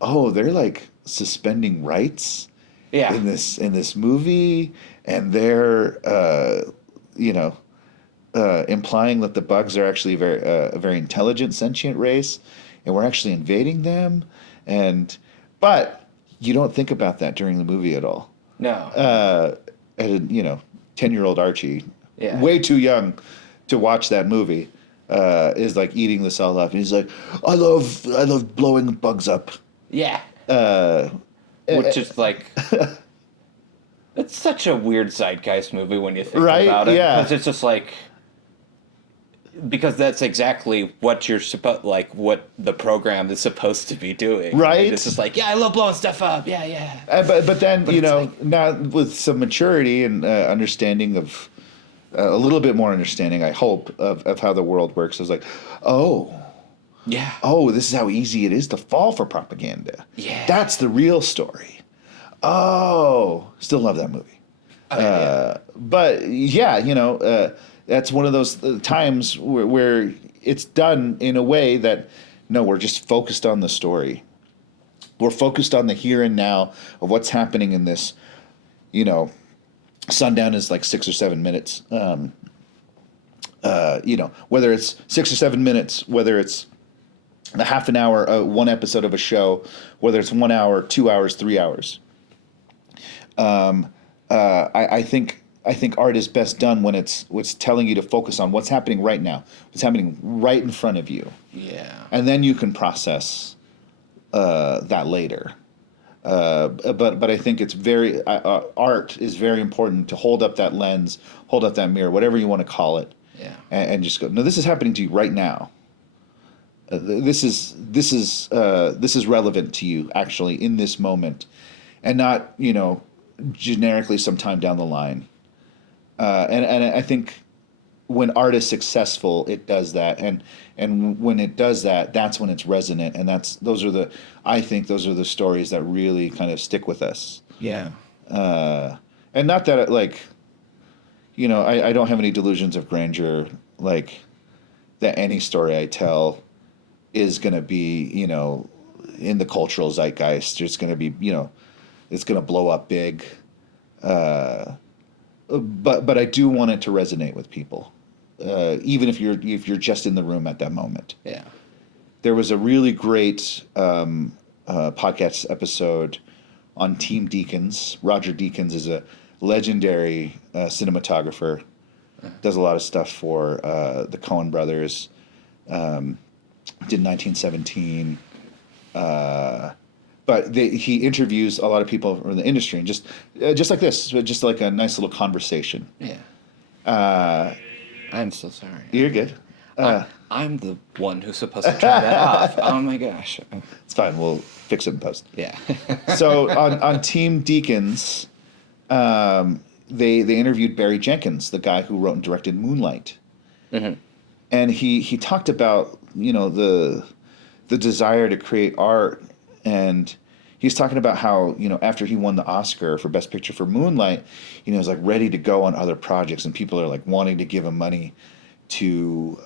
oh, they're like suspending rights in this movie, and they're implying that the bugs are actually a very intelligent, sentient race, and we're actually invading them. But you don't think about that during the movie at all. No. And 10-year-old Archie, way too young to watch that movie, is like eating this all up, and he's like, I love blowing bugs up. Yeah. Which is like, it's such a weird zeitgeist movie when you think about it. Yeah. Because it's just like, because that's exactly what what the program is supposed to be doing. Right. And it's just like, I love blowing stuff up. Yeah. But then, now with some maturity and understanding of, a little bit more understanding, I hope, of how the world works, I was like, oh, yeah. Oh, this is how easy it is to fall for propaganda. Yeah. That's the real story. Oh, still love that movie. But yeah, that's one of those times where it's done in a way that, no, we're just focused on the story. We're focused on the here and now of what's happening in this, Sundown is like 6 or 7 minutes. Whether it's 6 or 7 minutes, whether it's a half an hour, one episode of a show, whether it's 1 hour, 2 hours, 3 hours. I think art is best done when it's telling you to focus on what's happening right now, what's happening right in front of you. Yeah. And then you can process that later. But I think it's art is very important to hold up that lens, hold up that mirror, whatever you want to call it. Yeah. And just go, no, this is happening to you right now. this is relevant to you actually in this moment, and not generically sometime down the line. And I think when art is successful, it does that, and when it does that, that's when it's resonant, and I think those are the stories that really kind of stick with us. Yeah. And not that I don't have any delusions of grandeur, like that any story I tell is going to be, in the cultural zeitgeist. It's going to be, it's going to blow up big. But I do want it to resonate with people, even if you're just in the room at that moment. Yeah. There was a really great podcast episode on Team Deakins. Roger Deakins is a legendary cinematographer. Does a lot of stuff for the Coen brothers. Did 1917. But he interviews a lot of people from the industry, and just like this, just like a nice little conversation. Yeah. I'm so sorry. You're good. I'm the one who's supposed to turn that off. Oh my gosh. It's fine. We'll fix it in post. Yeah. So on Team Deakins, they interviewed Barry Jenkins, the guy who wrote and directed Moonlight, and he talked about the desire to create art. And he's talking about how, after he won the Oscar for Best Picture for Moonlight, he was like ready to go on other projects, and people are like wanting to give him money to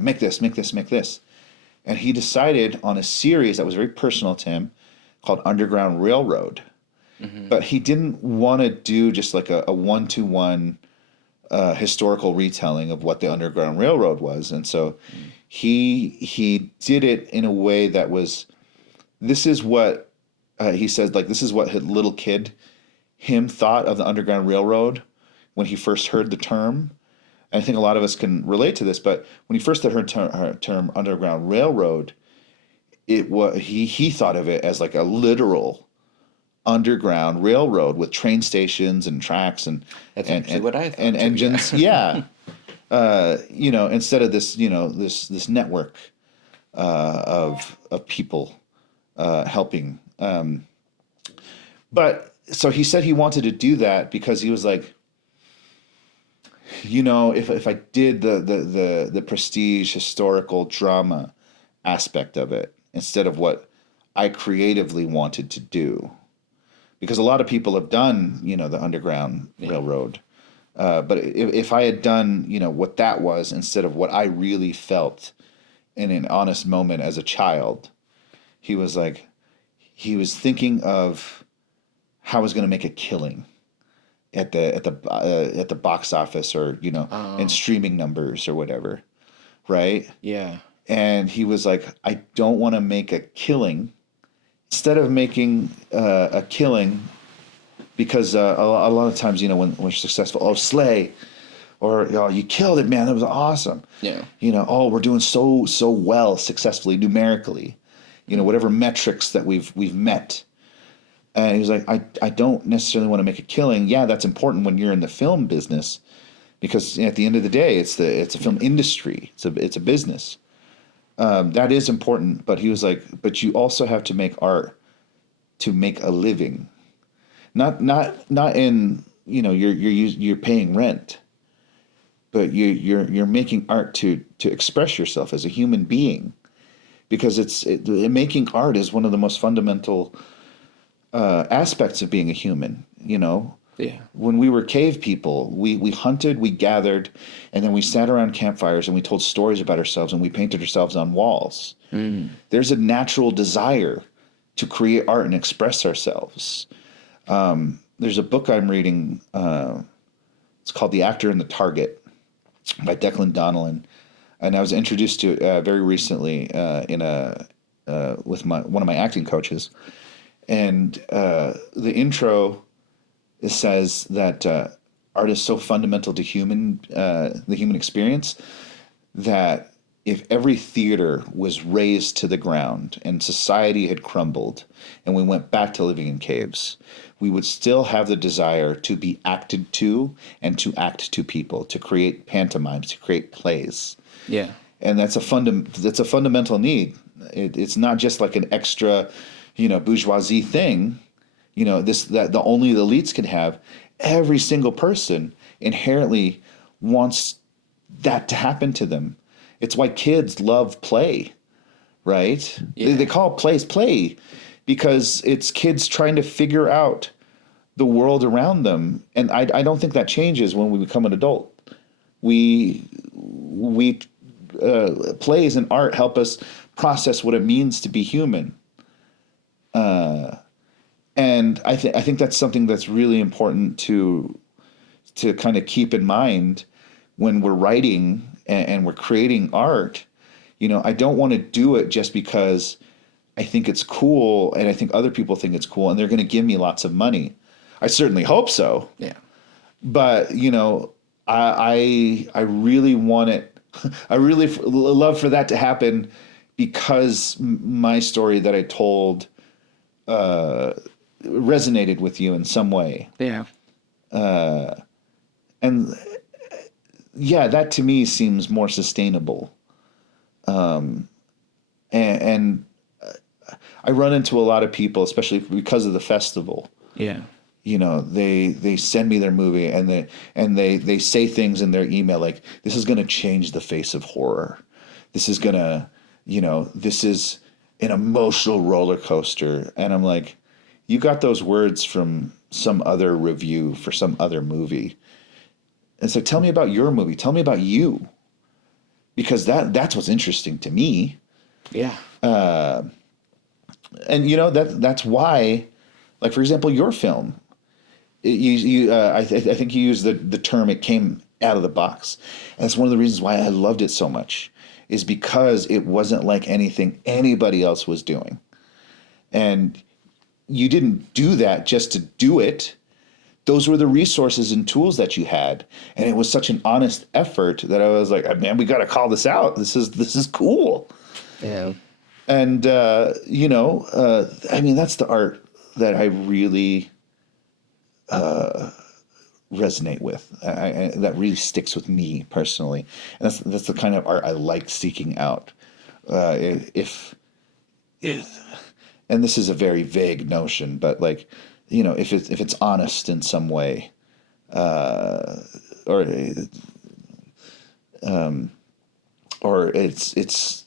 make this. And he decided on a series that was very personal to him called Underground Railroad. But he didn't want to do just like a one-to-one historical retelling of what the Underground Railroad was. And so he did it in a way that was, this is what he said, like, this is what his little kid him thought of the Underground Railroad when he first heard the term. And I think a lot of us can relate to this, but when he first heard term Underground Railroad, he thought of it as like a literal underground railroad with train stations and tracks and what I thought and too, engines. Yeah. Instead of this, this network of people helping. But so he said he wanted to do that because he was like, if I did the prestige historical drama aspect of it instead of what I creatively wanted to do, because a lot of people have done, the Underground Railroad. But if I had done, what that was instead of what I really felt in an honest moment as a child, he was thinking of how I was going to make a killing at the box office or, in streaming numbers or whatever. Right. Yeah. And he was like, I don't want to make a killing. Instead of making a killing, because a lot of times, when we're successful, slay, or you killed it, man, that was awesome. Yeah. We're doing so well successfully numerically, whatever metrics that we've met. And he was like, I don't necessarily want to make a killing. Yeah, that's important when you're in the film business, because at the end of the day, it's a film industry. It's a business. That is important, but he was like, but you also have to make art to make a living, not in you're paying rent, but you're making art to express yourself as a human being, because making art is one of the most fundamental aspects of being a human. Yeah. When we were cave people, we hunted, we gathered, and then we sat around campfires and we told stories about ourselves and we painted ourselves on walls. There's a natural desire to create art and express ourselves. There's a book I'm reading. It's called The Actor and the Target by Declan Donnellan. And I was introduced to it very recently with one of my acting coaches. And the intro, it says that art is so fundamental to the human experience, that if every theater was razed to the ground and society had crumbled and we went back to living in caves, we would still have the desire to be acted to and to act to people, to create pantomimes, to create plays. Yeah. and that's a fundamental need. It's not just like an extra, bourgeoisie thing. That the only the elites can have. Every single person inherently wants that to happen to them. It's why kids love play, right? Yeah. They call plays play because it's kids trying to figure out the world around them. And I don't think that changes when we become an adult. We plays and art help us process what it means to be human. And I think that's something that's really important to kind of keep in mind when we're writing and we're creating art. I don't want to do it just because I think it's cool and I think other people think it's cool and they're going to give me lots of money. I certainly hope so. Yeah. But, I really want it. I really love for that to happen because my story that I told resonated with you in some way. Yeah. And yeah, that to me seems more sustainable. And I run into a lot of people, especially because of the festival. Yeah. They send me their movie and they say things in their email like, this is going to change the face of horror. This is going to, this is an emotional roller coaster. And I'm like, you got those words from some other review for some other movie. And so tell me about your movie. Tell me about you. Because that's what's interesting to me. Yeah. And that's why, like, for example, your film, I think you used the term, it came out of the box. And that's one of the reasons why I loved it so much, is because it wasn't like anything anybody else was doing. And you didn't do that just to do it. Those were the resources and tools that you had. And it was such an honest effort that I was like, man, we got to call this out. This is cool. Yeah. And, that's the art that I really resonate with. That really sticks with me personally. And that's the kind of art I like seeking out. If and this is a very vague notion, but like, if it's honest in some way, or it's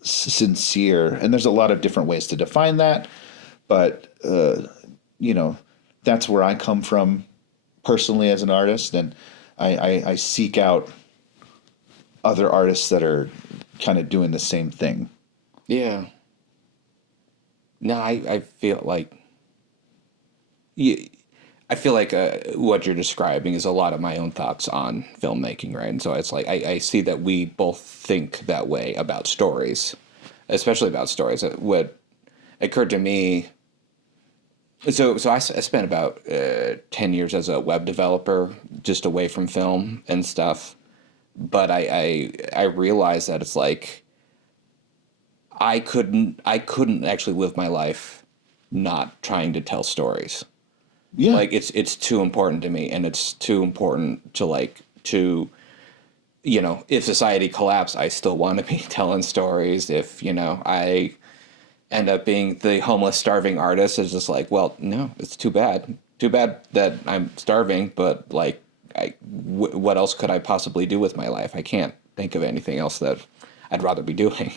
sincere, and there's a lot of different ways to define that, but that's where I come from personally as an artist, and I seek out other artists that are kind of doing the same thing. Yeah. No, I feel like what you're describing is a lot of my own thoughts on filmmaking, right? And so it's like I see that we both think that way about stories, especially about stories. What occurred to me, so I spent about 10 years as a web developer, just away from film and stuff. But I realized that it's like I couldn't actually live my life not trying to tell stories. Yeah. Like it's too important to me, and it's too important to if society collapsed, I still want to be telling stories. If I end up being the homeless starving artist, it's just like, well, no, it's too bad that I'm starving, but like what else could I possibly do with my life? I can't think of anything else that I'd rather be doing.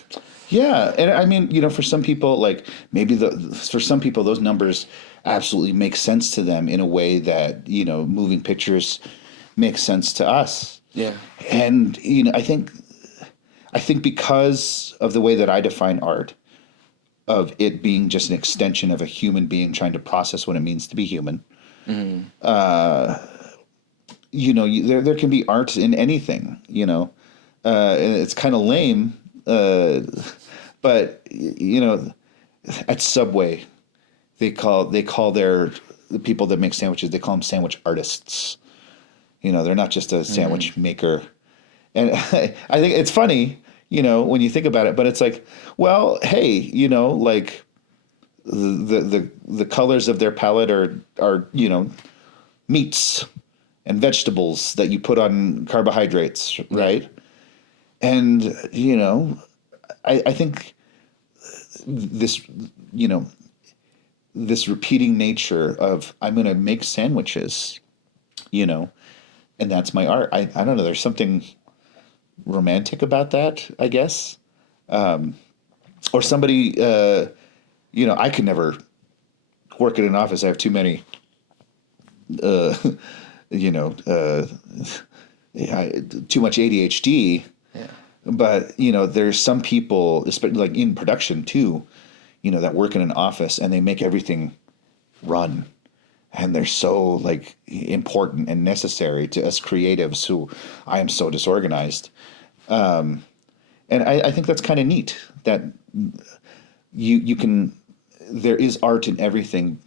Yeah, and I mean, for some people, like maybe for some people, those numbers absolutely make sense to them in a way that moving pictures make sense to us. Yeah, and I think because of the way that I define art, of it being just an extension of a human being trying to process what it means to be human. Mm-hmm. There can be art in anything. It's kind of lame. But at Subway, they call the people that make sandwiches, they call them sandwich artists. They're not just a sandwich maker. And I think it's funny, when you think about it, but it's like, well, hey, like the colors of their palette are meats and vegetables that you put on carbohydrates, right? And, I think this, you know, this repeating nature of I'm going to make sandwiches, you know, and that's my art. I don't know. There's something romantic about that, I guess. Or somebody, I could never work in an office. I have too many, uh, you know, uh, too much ADHD. Yeah. But, there's some people, especially like in production too, that work in an office and they make everything run. And they're so like important and necessary to us creatives who I am so disorganized. And I think that's kind of neat that you can, there is art in everything.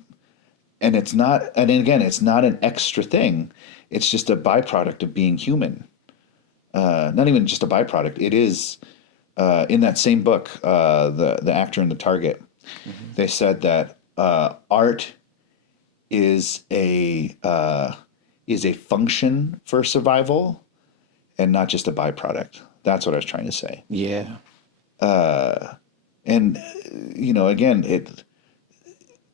And it's not, and again, it's not an extra thing. It's just a byproduct of being human. Not even just a byproduct. It is, in that same book, the actor and the target, they said that art is a function for survival and not just a byproduct. That's what I was trying to say. Yeah. And again,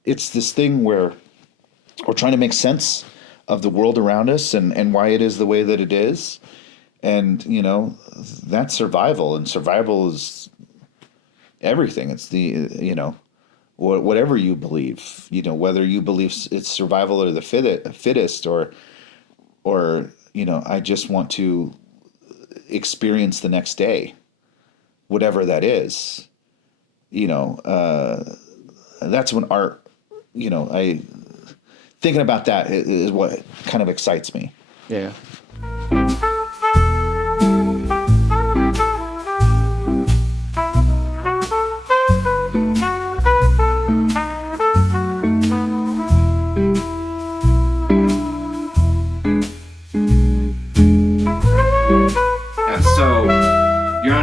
it's this thing where we're trying to make sense of the world around us and why it is the way that it is. And that's survival, and survival is everything. It's whatever you believe, whether you believe it's survival or the fittest, or I just want to experience the next day, whatever that is. That's when art, I thinking about that is what kind of excites me. Yeah.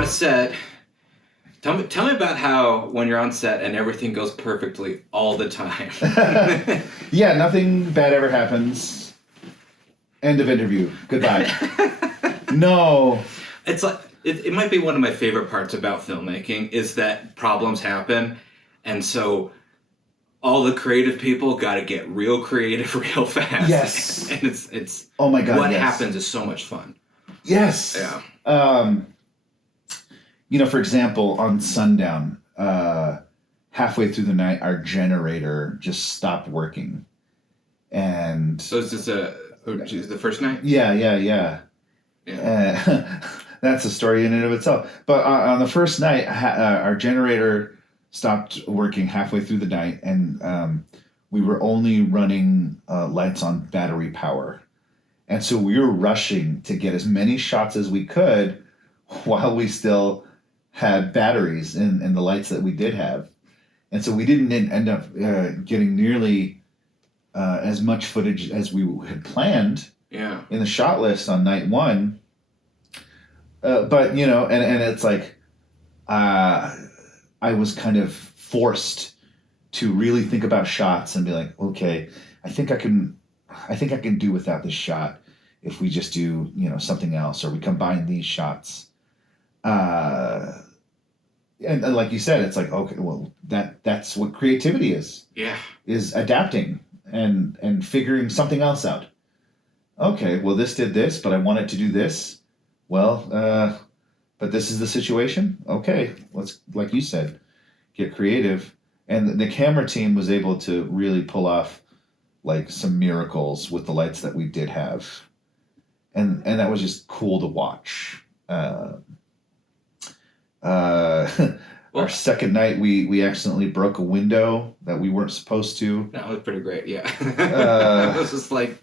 Set. Tell me about how when you're on set and everything goes perfectly all the time. Yeah, nothing bad ever happens. End of interview. Goodbye. No. It's like it might be one of my favorite parts about filmmaking is that problems happen, and so all the creative people got to get real creative real fast. Yes. And it's oh my God, what yes. happens is so much fun. Yes. Yeah. For example, on Sundown, halfway through the night, our generator just stopped working. And so is this the first night? Yeah. That's a story in and of itself. But on the first night, our generator stopped working halfway through the night, and we were only running lights on battery power. And so we were rushing to get as many shots as we could while we still had batteries in the lights that we did have. And so we didn't end up getting nearly as much footage as we had planned in the shot list on night one. But, and it's like, I was kind of forced to really think about shots and be like, okay, I think I can do without this shot if we just do, something else, or we combine these shots. And like you said, it's like, okay, well, that's what creativity is. Yeah. Is adapting and figuring something else out. Okay, well, this did this, but I wanted to do this. Well, but this is the situation. Okay, let's, like you said, get creative. And the camera team was able to really pull off like some miracles with the lights that we did have. And that was just cool to watch. Our second night, we accidentally broke a window that we weren't supposed to. That was pretty great, yeah. It was just like,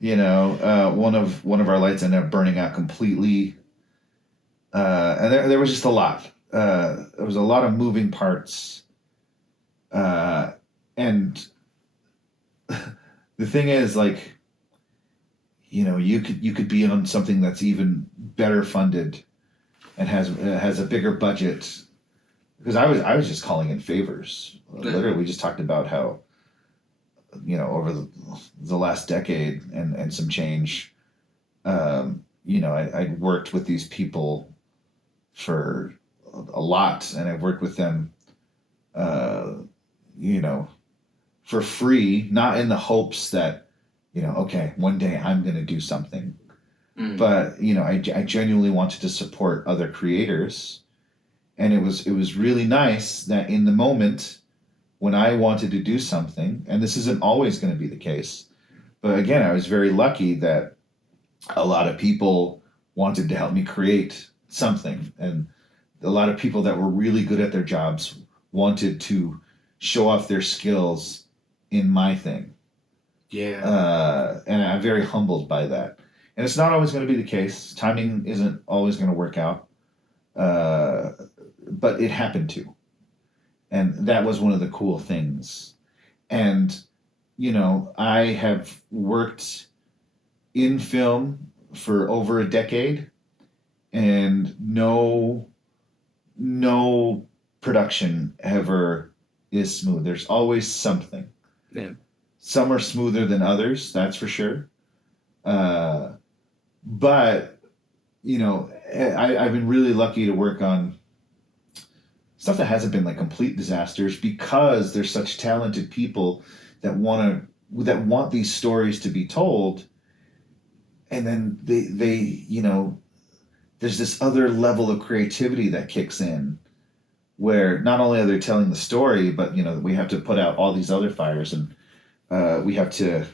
one of our lights ended up burning out completely, and there was just a lot. There was a lot of moving parts, and the thing is, like, you could be on something that's even better funded and has a bigger budget. Because I was just calling in favors. Literally, we just talked about how, over the last decade and some change, I worked with these people for a lot, and I've worked with them, uh, you know, for free, not in the hopes that, okay, one day I'm going to do something. But, I genuinely wanted to support other creators. And it was really nice that in the moment when I wanted to do something, and this isn't always going to be the case, but again, I was very lucky that a lot of people wanted to help me create something. And a lot of people that were really good at their jobs wanted to show off their skills in my thing. Yeah. And I'm very humbled by that. And it's not always going to be the case. Timing isn't always going to work out. But it happened to. And that was one of the cool things. And, I have worked in film for over a decade, and no production ever is smooth. There's always something. Yeah. Some are smoother than others, that's for sure. But I've been really lucky to work on stuff that hasn't been like complete disasters, because there's such talented people that want these stories to be told, and then they there's this other level of creativity that kicks in, where not only are they telling the story, but we have to put out all these other fires, and we have to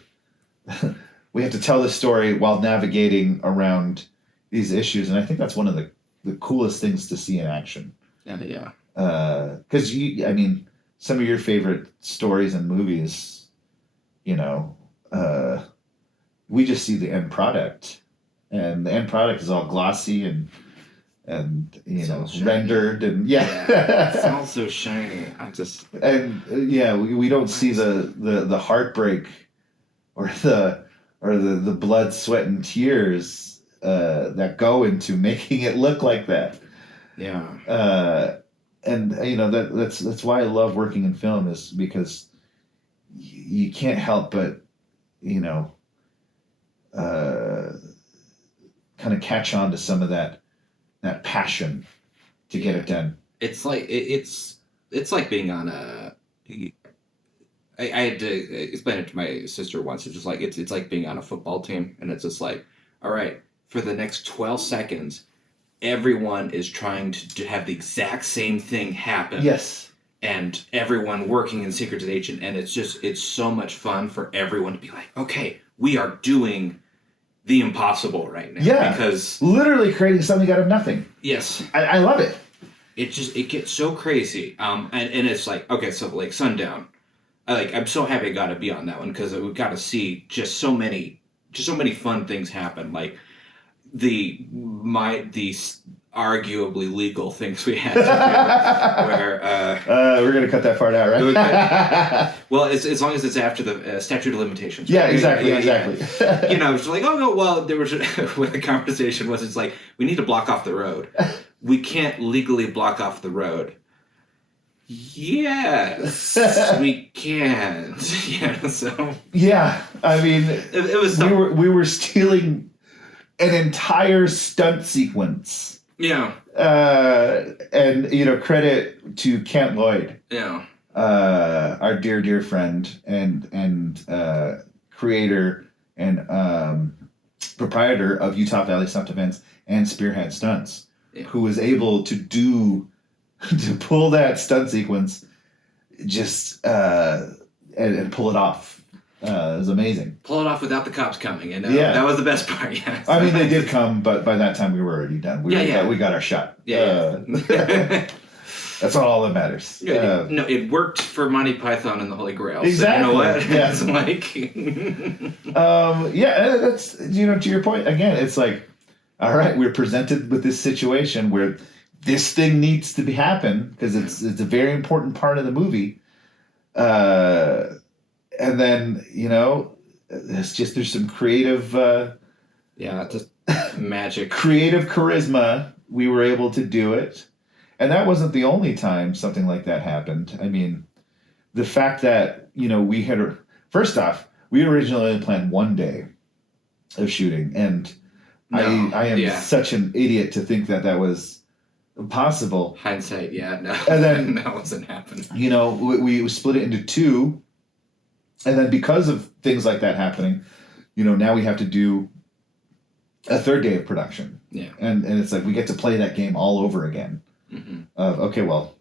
we have to tell the story while navigating around these issues. And I think that's one of the coolest things to see in action. Yeah. Because some of your favorite stories and movies, we just see the end product, and the end product is all glossy and rendered, and it's all so shiny. We don't see the heartbreak or the blood, sweat, and tears that go into making it look like that. Yeah. And that's why I love working in film, is because you can't help but kind of catch on to some of that passion to get it done. It's like it's like being on a. I had to explain it to my sister once. It's just like it's like being on a football team, and it's just like, all right, for the next 12 seconds, everyone is trying to have the exact same thing happen. Yes. And everyone working in synchronization, and it's so much fun for everyone to be like, okay, we are doing the impossible right now. Yeah. Because literally creating something out of nothing. Yes. I love it. It gets so crazy. And it's like, okay, so like Sundown. I'm so happy I got to be on that one, because we got to see just so many fun things happen. Like the arguably legal things we had to do, where we're gonna cut that part out, right? Well, as long as it's after the statute of limitations. Yeah, right? exactly. It's like, oh no, well, there was when the conversation was, it's like, we need to block off the road. We can't legally block off the road. Yes, we can. So yeah, I mean, it was we were stealing an entire stunt sequence. Yeah. And credit to Kent Lloyd. Yeah. Our dear friend and creator and proprietor of Utah Valley Stunt Events and Spearhead Stunts, who was able to pull that stunt sequence just and pull it off. It was amazing. Pull it off without the cops coming, and that was the best part. Yeah. I mean, they did come, but by that time we were already done. We got our shot. Yeah. That's all that matters. No, it worked for Monty Python and the Holy Grail. Exactly. So you know what? Yeah. It's like. That's to your point again. It's like, all right, we're presented with this situation where this thing needs to happen because it's a very important part of the movie. And then, there's some creative... just magic. Creative charisma. We were able to do it. And that wasn't the only time something like that happened. I mean, the fact that, we had... First off, we originally planned one day of shooting. And I am such an idiot to think that was possible. Hindsight, yeah, no, And then that wasn't happening. we split it into two, and then because of things like that happening, now we have to do a third day of production. Yeah. And it's like we get to play that game all over again. Mm-hmm. Of okay, well,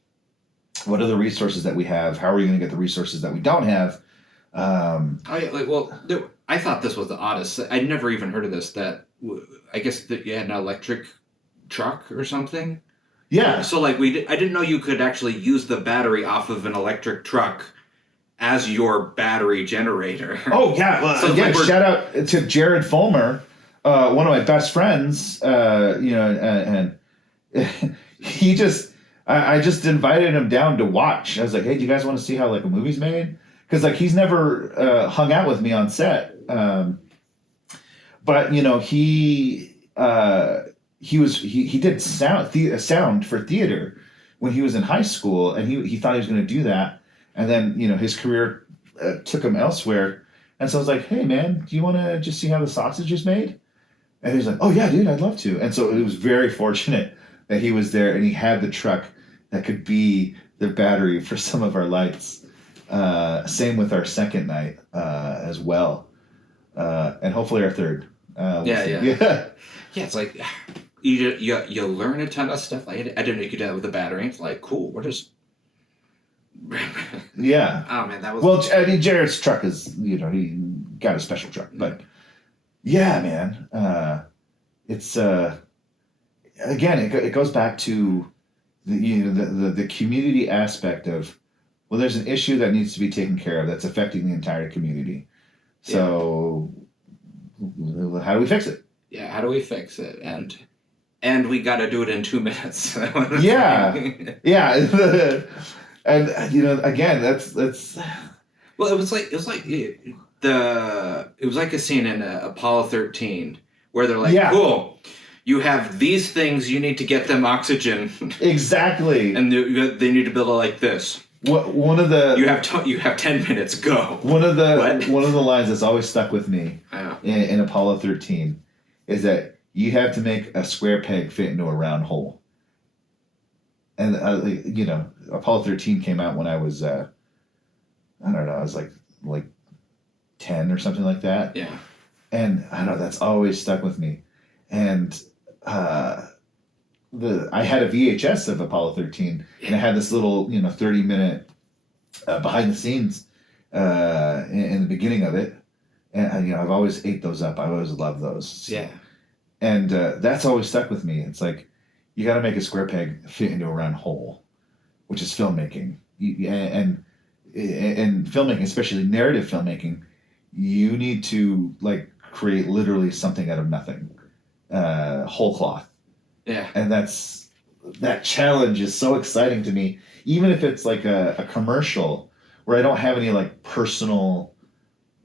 what are the resources that we have? How are we going to get the resources that we don't have? I thought this was the oddest. I'd never even heard of this. I guess that you had an electric truck or something. Yeah. So I didn't know you could actually use the battery off of an electric truck as your battery generator. Oh yeah. Well, So again, shout out to Jared Fulmer, one of my best friends. And he just, I just invited him down to watch. I was like, hey, do you guys want to see how a movie's made? Because he's never hung out with me on set. But he did sound for theater when he was in high school, and he thought he was going to do that, and then his career took him elsewhere, and so I was like, hey man, do you want to just see how the sausage is made? And he's like, oh yeah, dude, I'd love to. And so it was very fortunate that he was there, and he had the truck that could be the battery for some of our lights. Same with our second night as well, and hopefully our third. Yeah. It's like you learn a ton of stuff. I didn't know you could do that with the battery. It's like cool. We're just yeah. Oh man, that was well. I mean, Jared's truck is he got a special truck, but yeah, man. It's again it goes back to the community aspect of, well, there's an issue that needs to be taken care of that's affecting the entire community. So how do we fix it? Yeah, how do we fix it? And we got to do it in 2 minutes. Yeah. And again, that's well, it was like a scene in Apollo 13 where they're like, cool, you have these things, you need to get them oxygen. Exactly. And they need to build it like this. One of the you have 10 minutes, go. One of the lines that's always stuck with me in Apollo 13 is that you have to make a square peg fit into a round hole. And Apollo 13 came out when I was I don't know, I was like 10 or something like that. Yeah. And I don't know, that's always stuck with me. And I had a VHS of Apollo 13, and I had this little 30-minute behind the scenes in the beginning of it, and I've always ate those up. I've always loved those. Yeah. And that's always stuck with me. It's like you got to make a square peg fit into a round hole, which is filmmaking. And filmmaking, especially narrative filmmaking, you need to create literally something out of nothing, whole cloth. Yeah. And that challenge is so exciting to me, even if it's like a commercial where I don't have any personal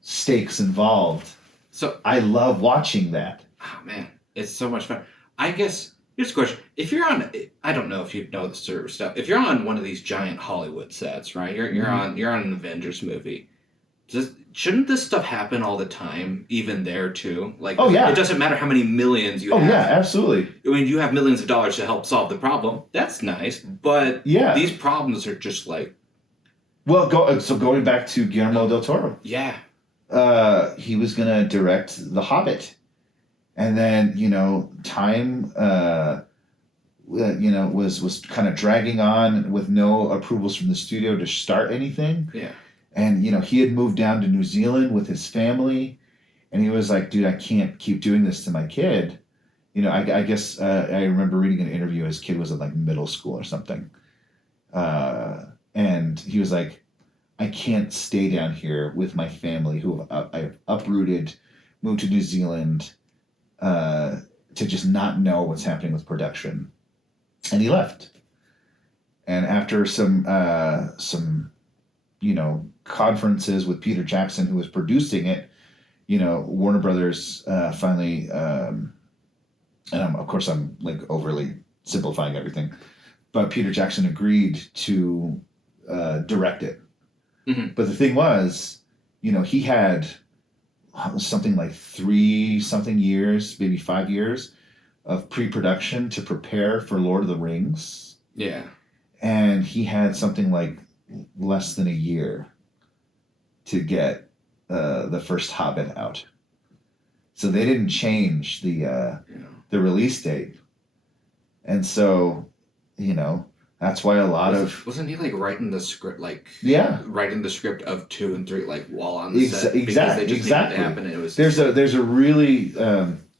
stakes involved. So I love watching that. Oh man, it's so much fun. I guess here's a question: if you're on, I don't know if you know this sort of stuff. If you're on one of these giant Hollywood sets, right? You're on an Avengers movie. Shouldn't this stuff happen all the time, even there too? Oh yeah, it doesn't matter how many millions you have. Oh yeah, absolutely. I mean, you have millions of dollars to help solve the problem. That's nice, but these problems are just Well, going back to Guillermo del Toro. Yeah. He was gonna direct The Hobbit, and then time was kind of dragging on with no approvals from the studio to start anything. Yeah. And he had moved down to New Zealand with his family, and he was like, dude, I can't keep doing this to my kid. I guess I remember reading an interview. His kid was in middle school or something, and he was like, I can't stay down here with my family who I've uprooted, moved to New Zealand, to just not know what's happening with production. And he left. And after some conferences with Peter Jackson, who was producing it, Warner Brothers finally, and of course I'm overly simplifying everything, but Peter Jackson agreed to direct it. Mm-hmm. But the thing was, he had something like 3 something years, maybe 5 years, of pre-production to prepare for Lord of the Rings, Yeah. and he had something like less than a year to get the first Hobbit out. So they didn't change the release date, and so that's why a lot of wasn't he like writing the script yeah writing the script of 2 and 3 like while on the set exactly because they just needed to happen. And it was there's a really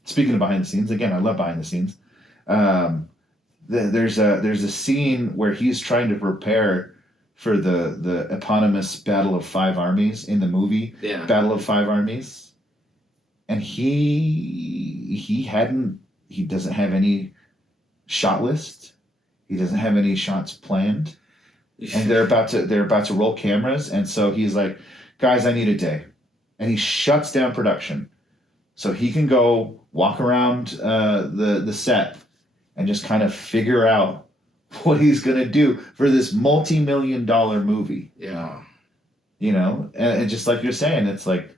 speaking of behind the scenes again. I love behind the scenes. There's a scene where he's trying to prepare for the eponymous Battle of Five Armies in the movie Battle of Five Armies, and he doesn't have any shot list. He doesn't have any shots planned, and they're about to roll cameras, and so he's like, "Guys, I need a day," and he shuts down production so he can go walk around the set and just kind of figure out what he's gonna do for this multi-million-dollar movie. Yeah, and just like you're saying, it's like,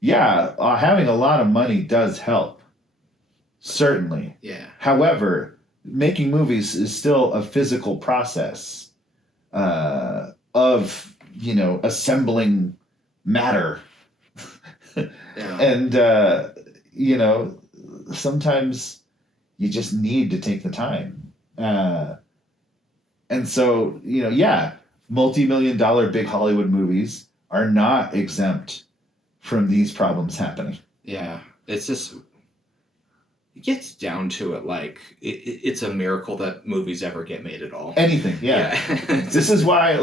yeah, having a lot of money does help, certainly. Yeah. However, making movies is still a physical process of assembling matter. Yeah. And sometimes you just need to take the time. And so multi-million-dollar big Hollywood movies are not exempt from these problems happening. Yeah, it's just, it gets down to it like it's a miracle that movies ever get made at all. Anything, yeah. This is why,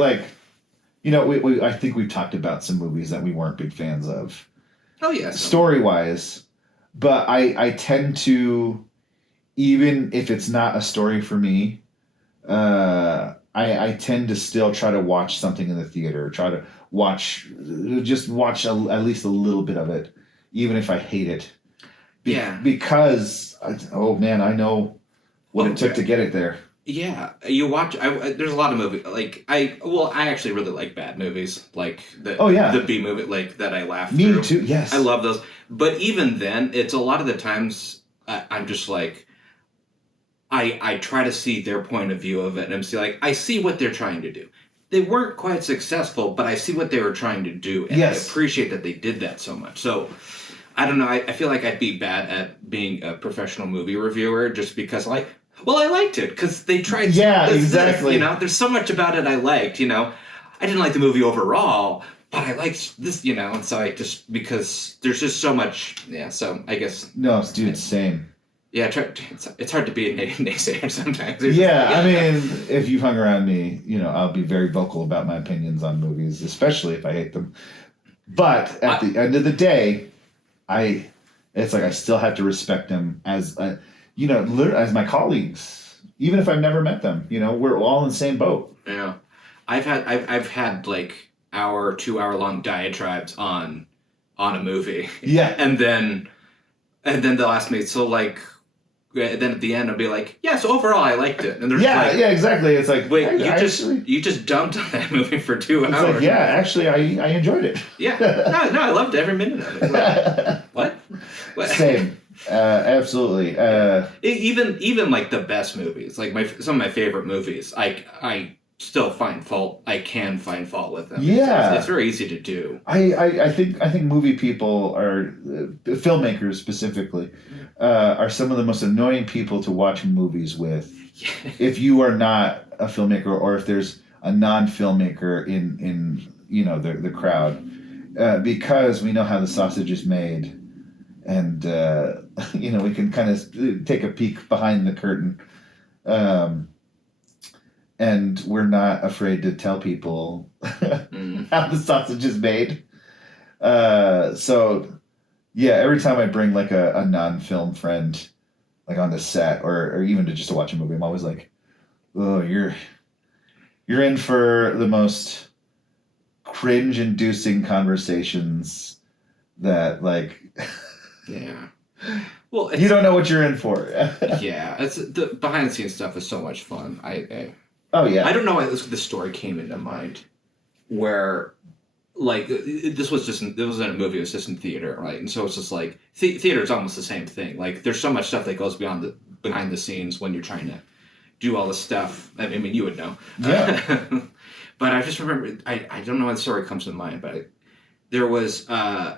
we I think we've talked about some movies that we weren't big fans of. Oh yes. Story-wise, but I tend to, even if it's not a story for me, I tend to still try to watch something in the theater. Try to watch at least a little bit of it, even if I hate it. Because I know what it took to get it there. Yeah, you watch. There's a lot of movies I actually really like bad movies, like the B movie, like that I laugh through. Me too. Yes, I love those. But even then, it's a lot of the times I'm just like, I try to see their point of view of it, and I'm like, I see what they're trying to do. They weren't quite successful, but I see what they were trying to do, and I appreciate that they did that so much. So. I don't know. I feel like I'd be bad at being a professional movie reviewer just because, I liked it because they tried. Yeah, exactly. There's so much about it I liked. I didn't like the movie overall, but I liked this. And so because there's just so much. Yeah. So I guess. No, dude, same. Yeah, it's hard to be a naysayer sometimes. I mean, if you've hung around me, I'll be very vocal about my opinions on movies, especially if I hate them. But at the end of the day. It's like I still have to respect them as as my colleagues, even if I've never met them. We're all in the same boat. Yeah, I've had like 2-hour long diatribes on a movie. Yeah, and then they'll ask me, so then at the end I'll be like, yes, overall I liked it. And they're exactly. It's like, wait, you just dumped on that movie for 2 hours. It's like, yeah, actually I enjoyed it. Yeah, no, I loved every minute of it. What? Same, absolutely. Even like the best movies, like some of my favorite movies, I still find fault. I can find fault with them. Yeah, it's very easy to do. I think movie people are filmmakers specifically are some of the most annoying people to watch movies with. If you are not a filmmaker, or if there's a non-filmmaker in the crowd, because we know how the sausage is made, and we can kind of take a peek behind the curtain. And we're not afraid to tell people how the sausage is made. So, yeah, every time I bring like a non-film friend like on the set or even to just to watch a movie, I'm always like, oh, you're in for the most cringe-inducing conversations that yeah. Well, you don't know what you're in for. Yeah, it's the behind-the-scenes stuff is so much fun. Oh yeah. I don't know why the story came into mind, where like this wasn't a movie, it was just in theater, right? And so it's just like theater is almost the same thing. Like there's so much stuff that goes behind the scenes when you're trying to do all this stuff. I mean, you would know. Yeah. But I just remember, I don't know why the story comes to mind, but there was I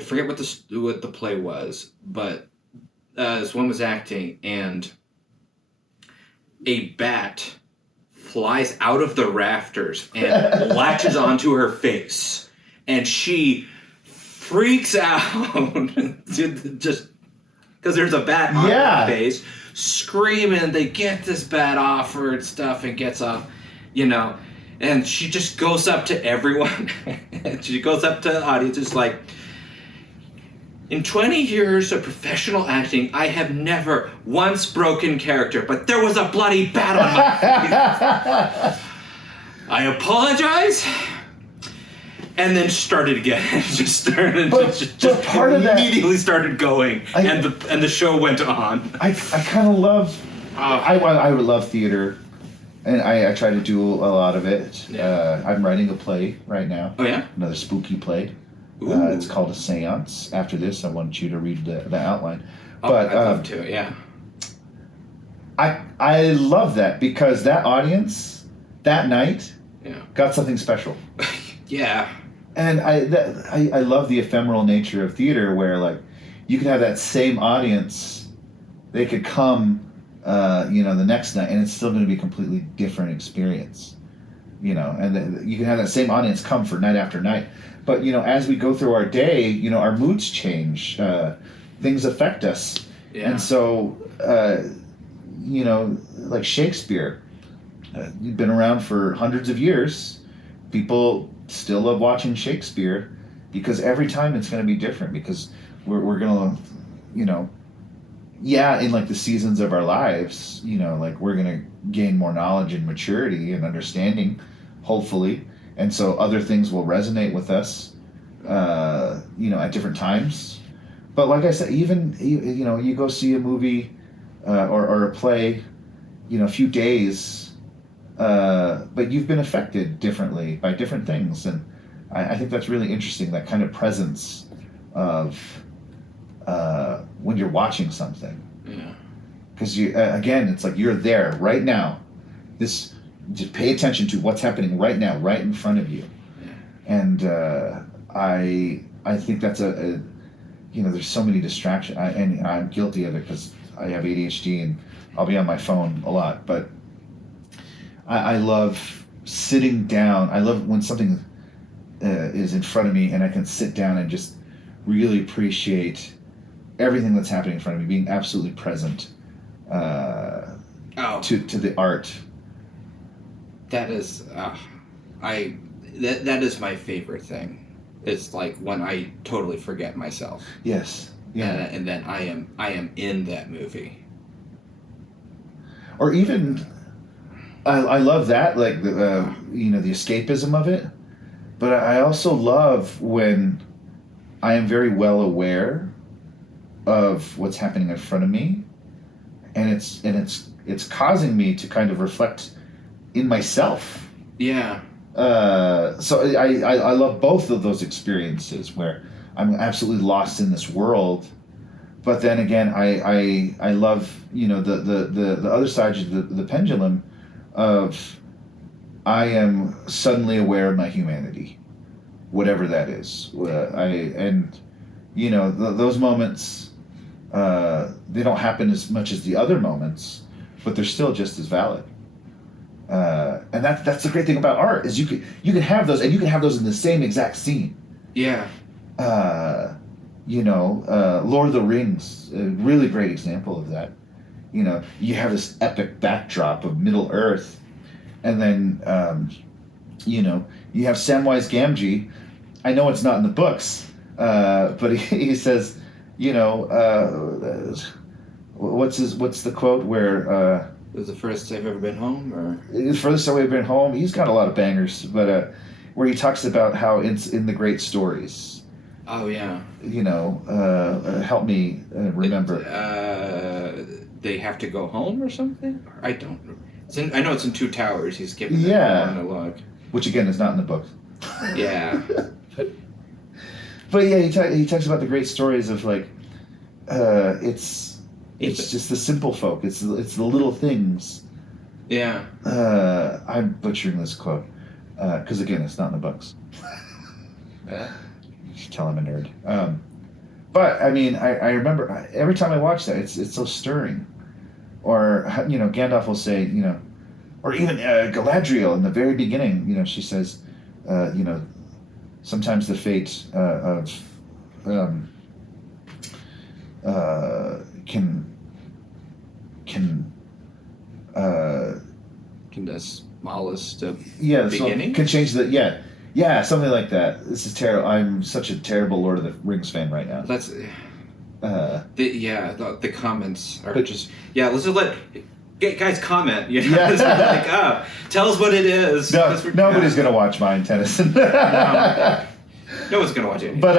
forget what the play was, but this one was acting, and a bat flies out of the rafters and latches onto her face, and she freaks out just because there's a bat on her face, screaming. They get this bat off her and stuff, and gets off, and she just goes up to everyone. And she goes up to the audience, just like, in 20 years of professional acting, I have never once broken character, but there was a bloody bat on my face. I apologize. And then started again. Just started. Just part of that immediately started going, and the show went on. I kind of love. I would love theater, and I try to do a lot of it. Yeah. I'm writing a play right now. Oh yeah. Another spooky play. It's called A Seance. After this, I want you to read the outline. Oh, I'd love to. Yeah. I love that because that audience that night got something special. Yeah. And I love the ephemeral nature of theater, where like you could have that same audience, they could come, the next night, and it's still going to be a completely different experience, and you can have that same audience come for night after night. But, as we go through our day, our moods change, things affect us. Yeah. And so, like Shakespeare, you've been around for hundreds of years. People still love watching Shakespeare because every time it's going to be different, because we're going to, in like the seasons of our lives, like we're going to gain more knowledge and maturity and understanding, hopefully. And so other things will resonate with us, at different times. But like I said, even, you go see a movie or a play, a few days, but you've been affected differently by different things. And I think that's really interesting, that kind of presence of when you're watching something. Yeah. Because again, it's like you're there right now. Just pay attention to what's happening right now, right in front of you. Yeah. And I think that's there's so many distractions, and I'm guilty of it because I have ADHD and I'll be on my phone a lot. But I love sitting down. I love when something is in front of me and I can sit down and just really appreciate everything that's happening in front of me, being absolutely present to the art. That is, that is my favorite thing. It's like when I totally forget myself. Yes. Yeah. And then I am in that movie. Or even, I love that, like the escapism of it. But I also love when I am very well aware of what's happening in front of me, and it's causing me to kind of reflect in myself. Yeah. So I love both of those experiences where I'm absolutely lost in this world, but then again I love the other side of the pendulum of I am suddenly aware of my humanity, whatever that is. Those moments they don't happen as much as the other moments, but they're still just as valid. And that's the great thing about art is you can have those, and you can have those in the same exact scene. Yeah. Lord of the Rings, a really great example of that. You have this epic backdrop of Middle Earth, and then you have Samwise Gamgee. I know it's not in the books, but he says, what's the quote where. It was the furthest I've ever been home, or the furthest I've ever been home. He's got a lot of bangers, but where he talks about how it's in the great stories. Oh yeah. Help me remember. They have to go home or something. I don't know. I know it's in Two Towers. He's giving them a monologue. Which again is not in the book. Yeah. But yeah, he talks about the great stories of like, it's just the simple folk. It's the little things. Yeah. I'm butchering this quote because again, it's not in the books. Just tell I'm a nerd. But I mean, I remember every time I watch that, it's so stirring. Or Gandalf will say, or even Galadriel in the very beginning, she says, sometimes the fate of can The smallest beginning can change something like that. This is terrible. I'm such a terrible Lord of the Rings fan right now. That's the comments are just let's just let guys comment. It's like tell us what it is. No, nobody's gonna watch mine, Tennyson. No one's gonna watch it. But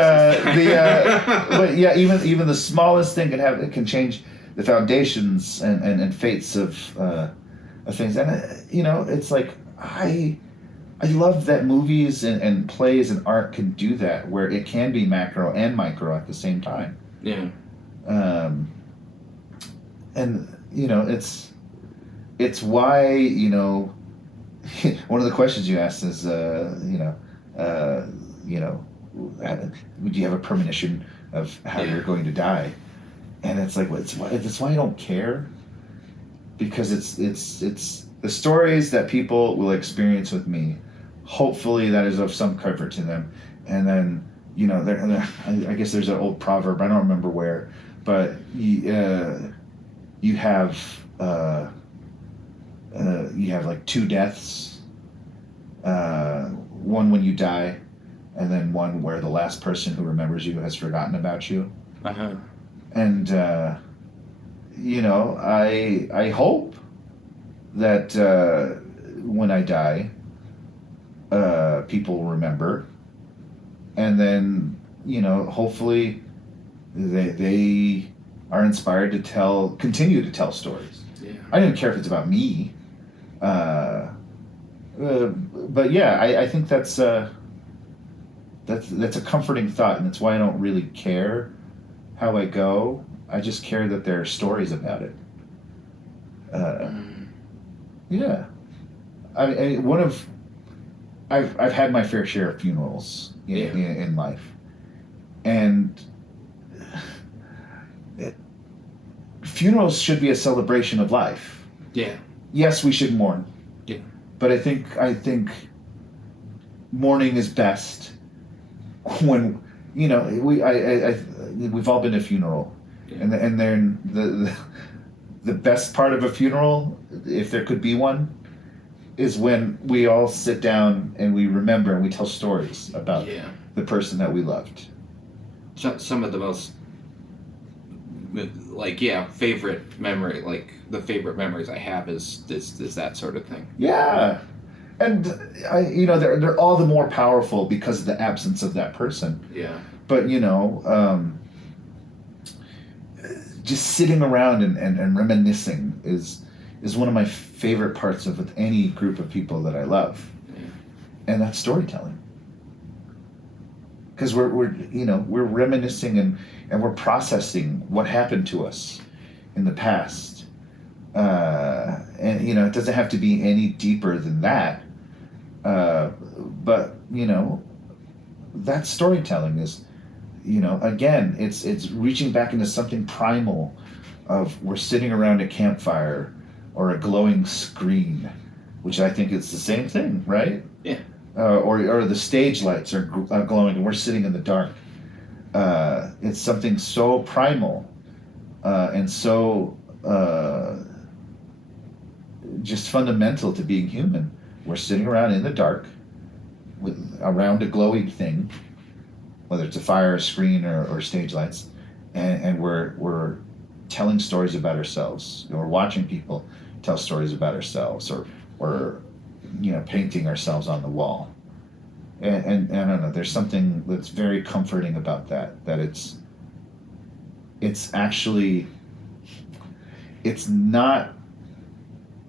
even the smallest thing can change the foundations and fates of things. And it's like I love that movies and plays and art can do that, where it can be macro and micro at the same time. Yeah. And it's why one of the questions you asked is would you have a premonition of how you're going to die? And it's like that's why I don't care, because it's the stories that people will experience with me. Hopefully that is of some comfort to them. And then I guess there's an old proverb, I don't remember where, but you have like two deaths, one when you die, and then one where the last person who remembers you has forgotten about you. Uh-huh. And I hope that when I die, people remember, and then hopefully they are inspired to continue to tell stories. Yeah. I don't care if it's about me, but yeah, I think that's a comforting thought, and that's why I don't really care how I go. I just care that there are stories about it. Yeah, I've had my fair share of funerals in life, and funerals should be a celebration of life. Yeah. Yes, we should mourn. Yeah. But I think mourning is best when we've all been to a funeral, and then the best part of a funeral, if there could be one, is when we all sit down and we remember and we tell stories about the person that we loved. Some of the most favorite memory, like the favorite memories I have is that sort of thing. Yeah. And they're all the more powerful because of the absence of that person. Yeah. But just sitting around and reminiscing is one of my favorite parts of any group of people that I love. Yeah. And that's storytelling. Because we're reminiscing and we're processing what happened to us in the past. And it doesn't have to be any deeper than that. But that storytelling is, again, it's reaching back into something primal of we're sitting around a campfire or a glowing screen, which I think is the same thing, right? Yeah. Or the stage lights are glowing and we're sitting in the dark. It's something so primal and so just fundamental to being human. We're sitting around in the dark around a glowing thing, whether it's a fire, a screen, or stage lights, and we're telling stories about ourselves. We're watching people tell stories about ourselves, or painting ourselves on the wall. And I don't know, there's something that's very comforting about that it's actually, it's not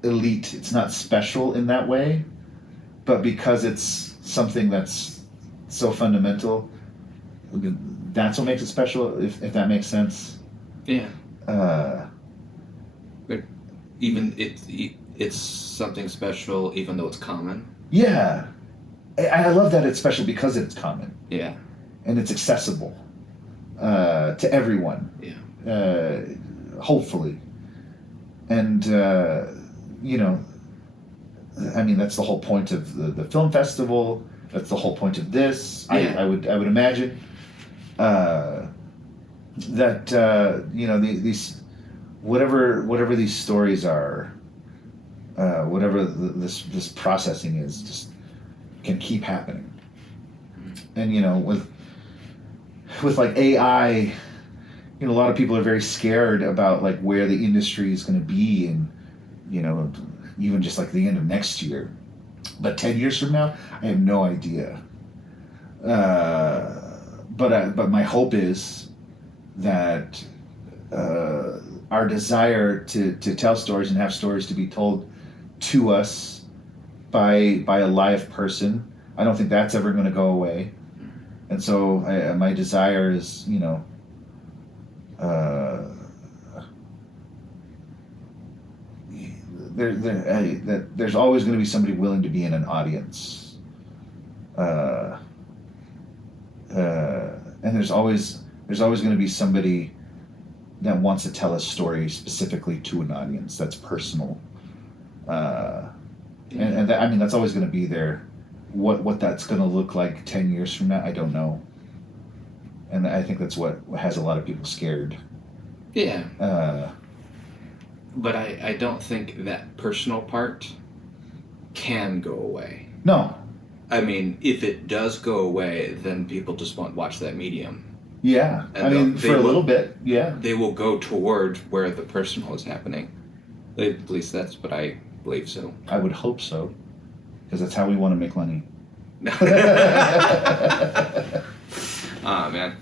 elite, it's not special in that way, but because it's something that's so fundamental. That's what makes it special, if that makes sense. Yeah. Uh, But even it's something special, even though it's common. yeah. I love that it's special because it's common. Yeah. And it's accessible to everyone. Yeah. Hopefully. And, you know, I mean, that's the whole point of the film festival. That's the whole point of this. Yeah. I would imagine that you know, these whatever these stories are, whatever this processing is, just can keep happening. And you know, with like AI, you know, a lot of people are very scared about like where the industry is going to be, and you know, even just like the end of next year. But 10 years from now, I have no idea. But my hope is that our desire to tell stories and have stories to be told to us by a live person, I don't think that's ever going to go away. And so my desire is, you know, there's always going to be somebody willing to be in an audience, and there's always going to be somebody that wants to tell a story specifically to an audience that's personal, and that, I mean, that's always going to be there. What that's going to look like 10 years from now, I don't know, and I think that's what has a lot of people scared. Yeah. But I don't think that personal part can go away. No. I mean, if it does go away, then people just won't watch that medium. Yeah. And I mean, for a little bit, yeah. They will go toward where the personal is happening. At least that's what I believe so. I would hope so, because that's how we want to make money. Oh, man.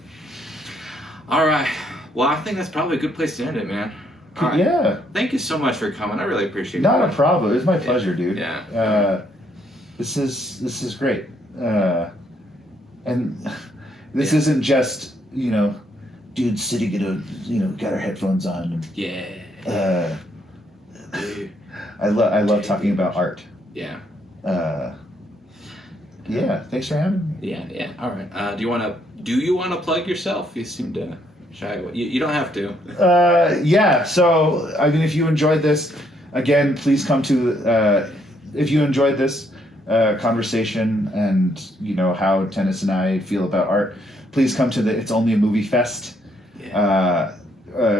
All right. Well, I think that's probably a good place to end it, man. All right. Yeah. Thank you so much for coming. I really appreciate it. Not a problem. It's my pleasure, dude. Yeah. This is great. And this Yeah. isn't just, you know, dudes sitting got our headphones on. And, Yeah. Dude. I love talking about art. Yeah. Yeah. Thanks for having me. Yeah. All right. Do you want to plug yourself? You seem to shy away. You don't have to. Yeah. So, I mean, if you enjoyed this, again, please come to. If you enjoyed this conversation and you know how Tennis and I feel about art, please come to the It's Only a Movie Fest. Yeah.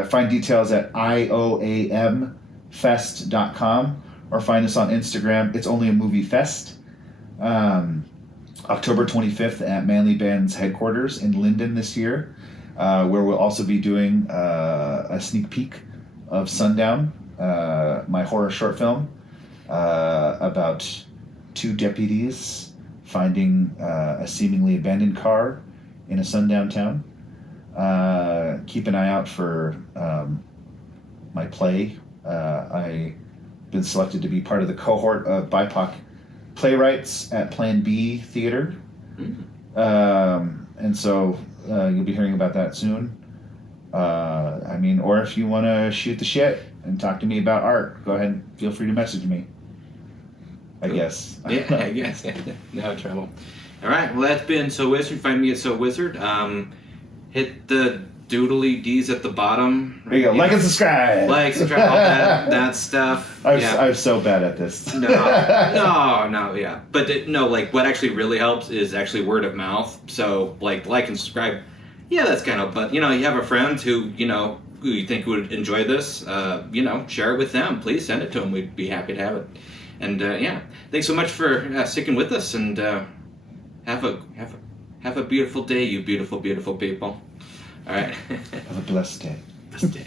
Find details at ioamfest.com or find us on Instagram. It's Only a Movie Fest. October 25th at Manly Band's headquarters in Linden this year, where we'll also be doing a sneak peek of Sundown, my horror short film about two deputies finding a seemingly abandoned car in a sundown town. Keep an eye out for my play. I've been selected to be part of the cohort of BIPOC playwrights at Plan B Theater. And so you'll be hearing about that soon. I mean, or if you want to shoot the shit and talk to me about art, go ahead and feel free to message me. I guess. Yeah, I guess. No trouble. All right. Well, that's been So Wizard. Find me at So Wizard. Hit the doodly D's at the bottom. There you go. Like and subscribe. Like, subscribe, all that stuff. I'm so bad at this. No, yeah. But no, like, what actually really helps is actually word of mouth. So, like and subscribe. Yeah, that's kind of, but, you know, you have a friend who you think would enjoy this, share it with them. Please send it to them. We'd be happy to have it. And, yeah, thanks so much for sticking with us, and have a beautiful day, you beautiful, beautiful people. All right. Have a blessed day. Blessed day.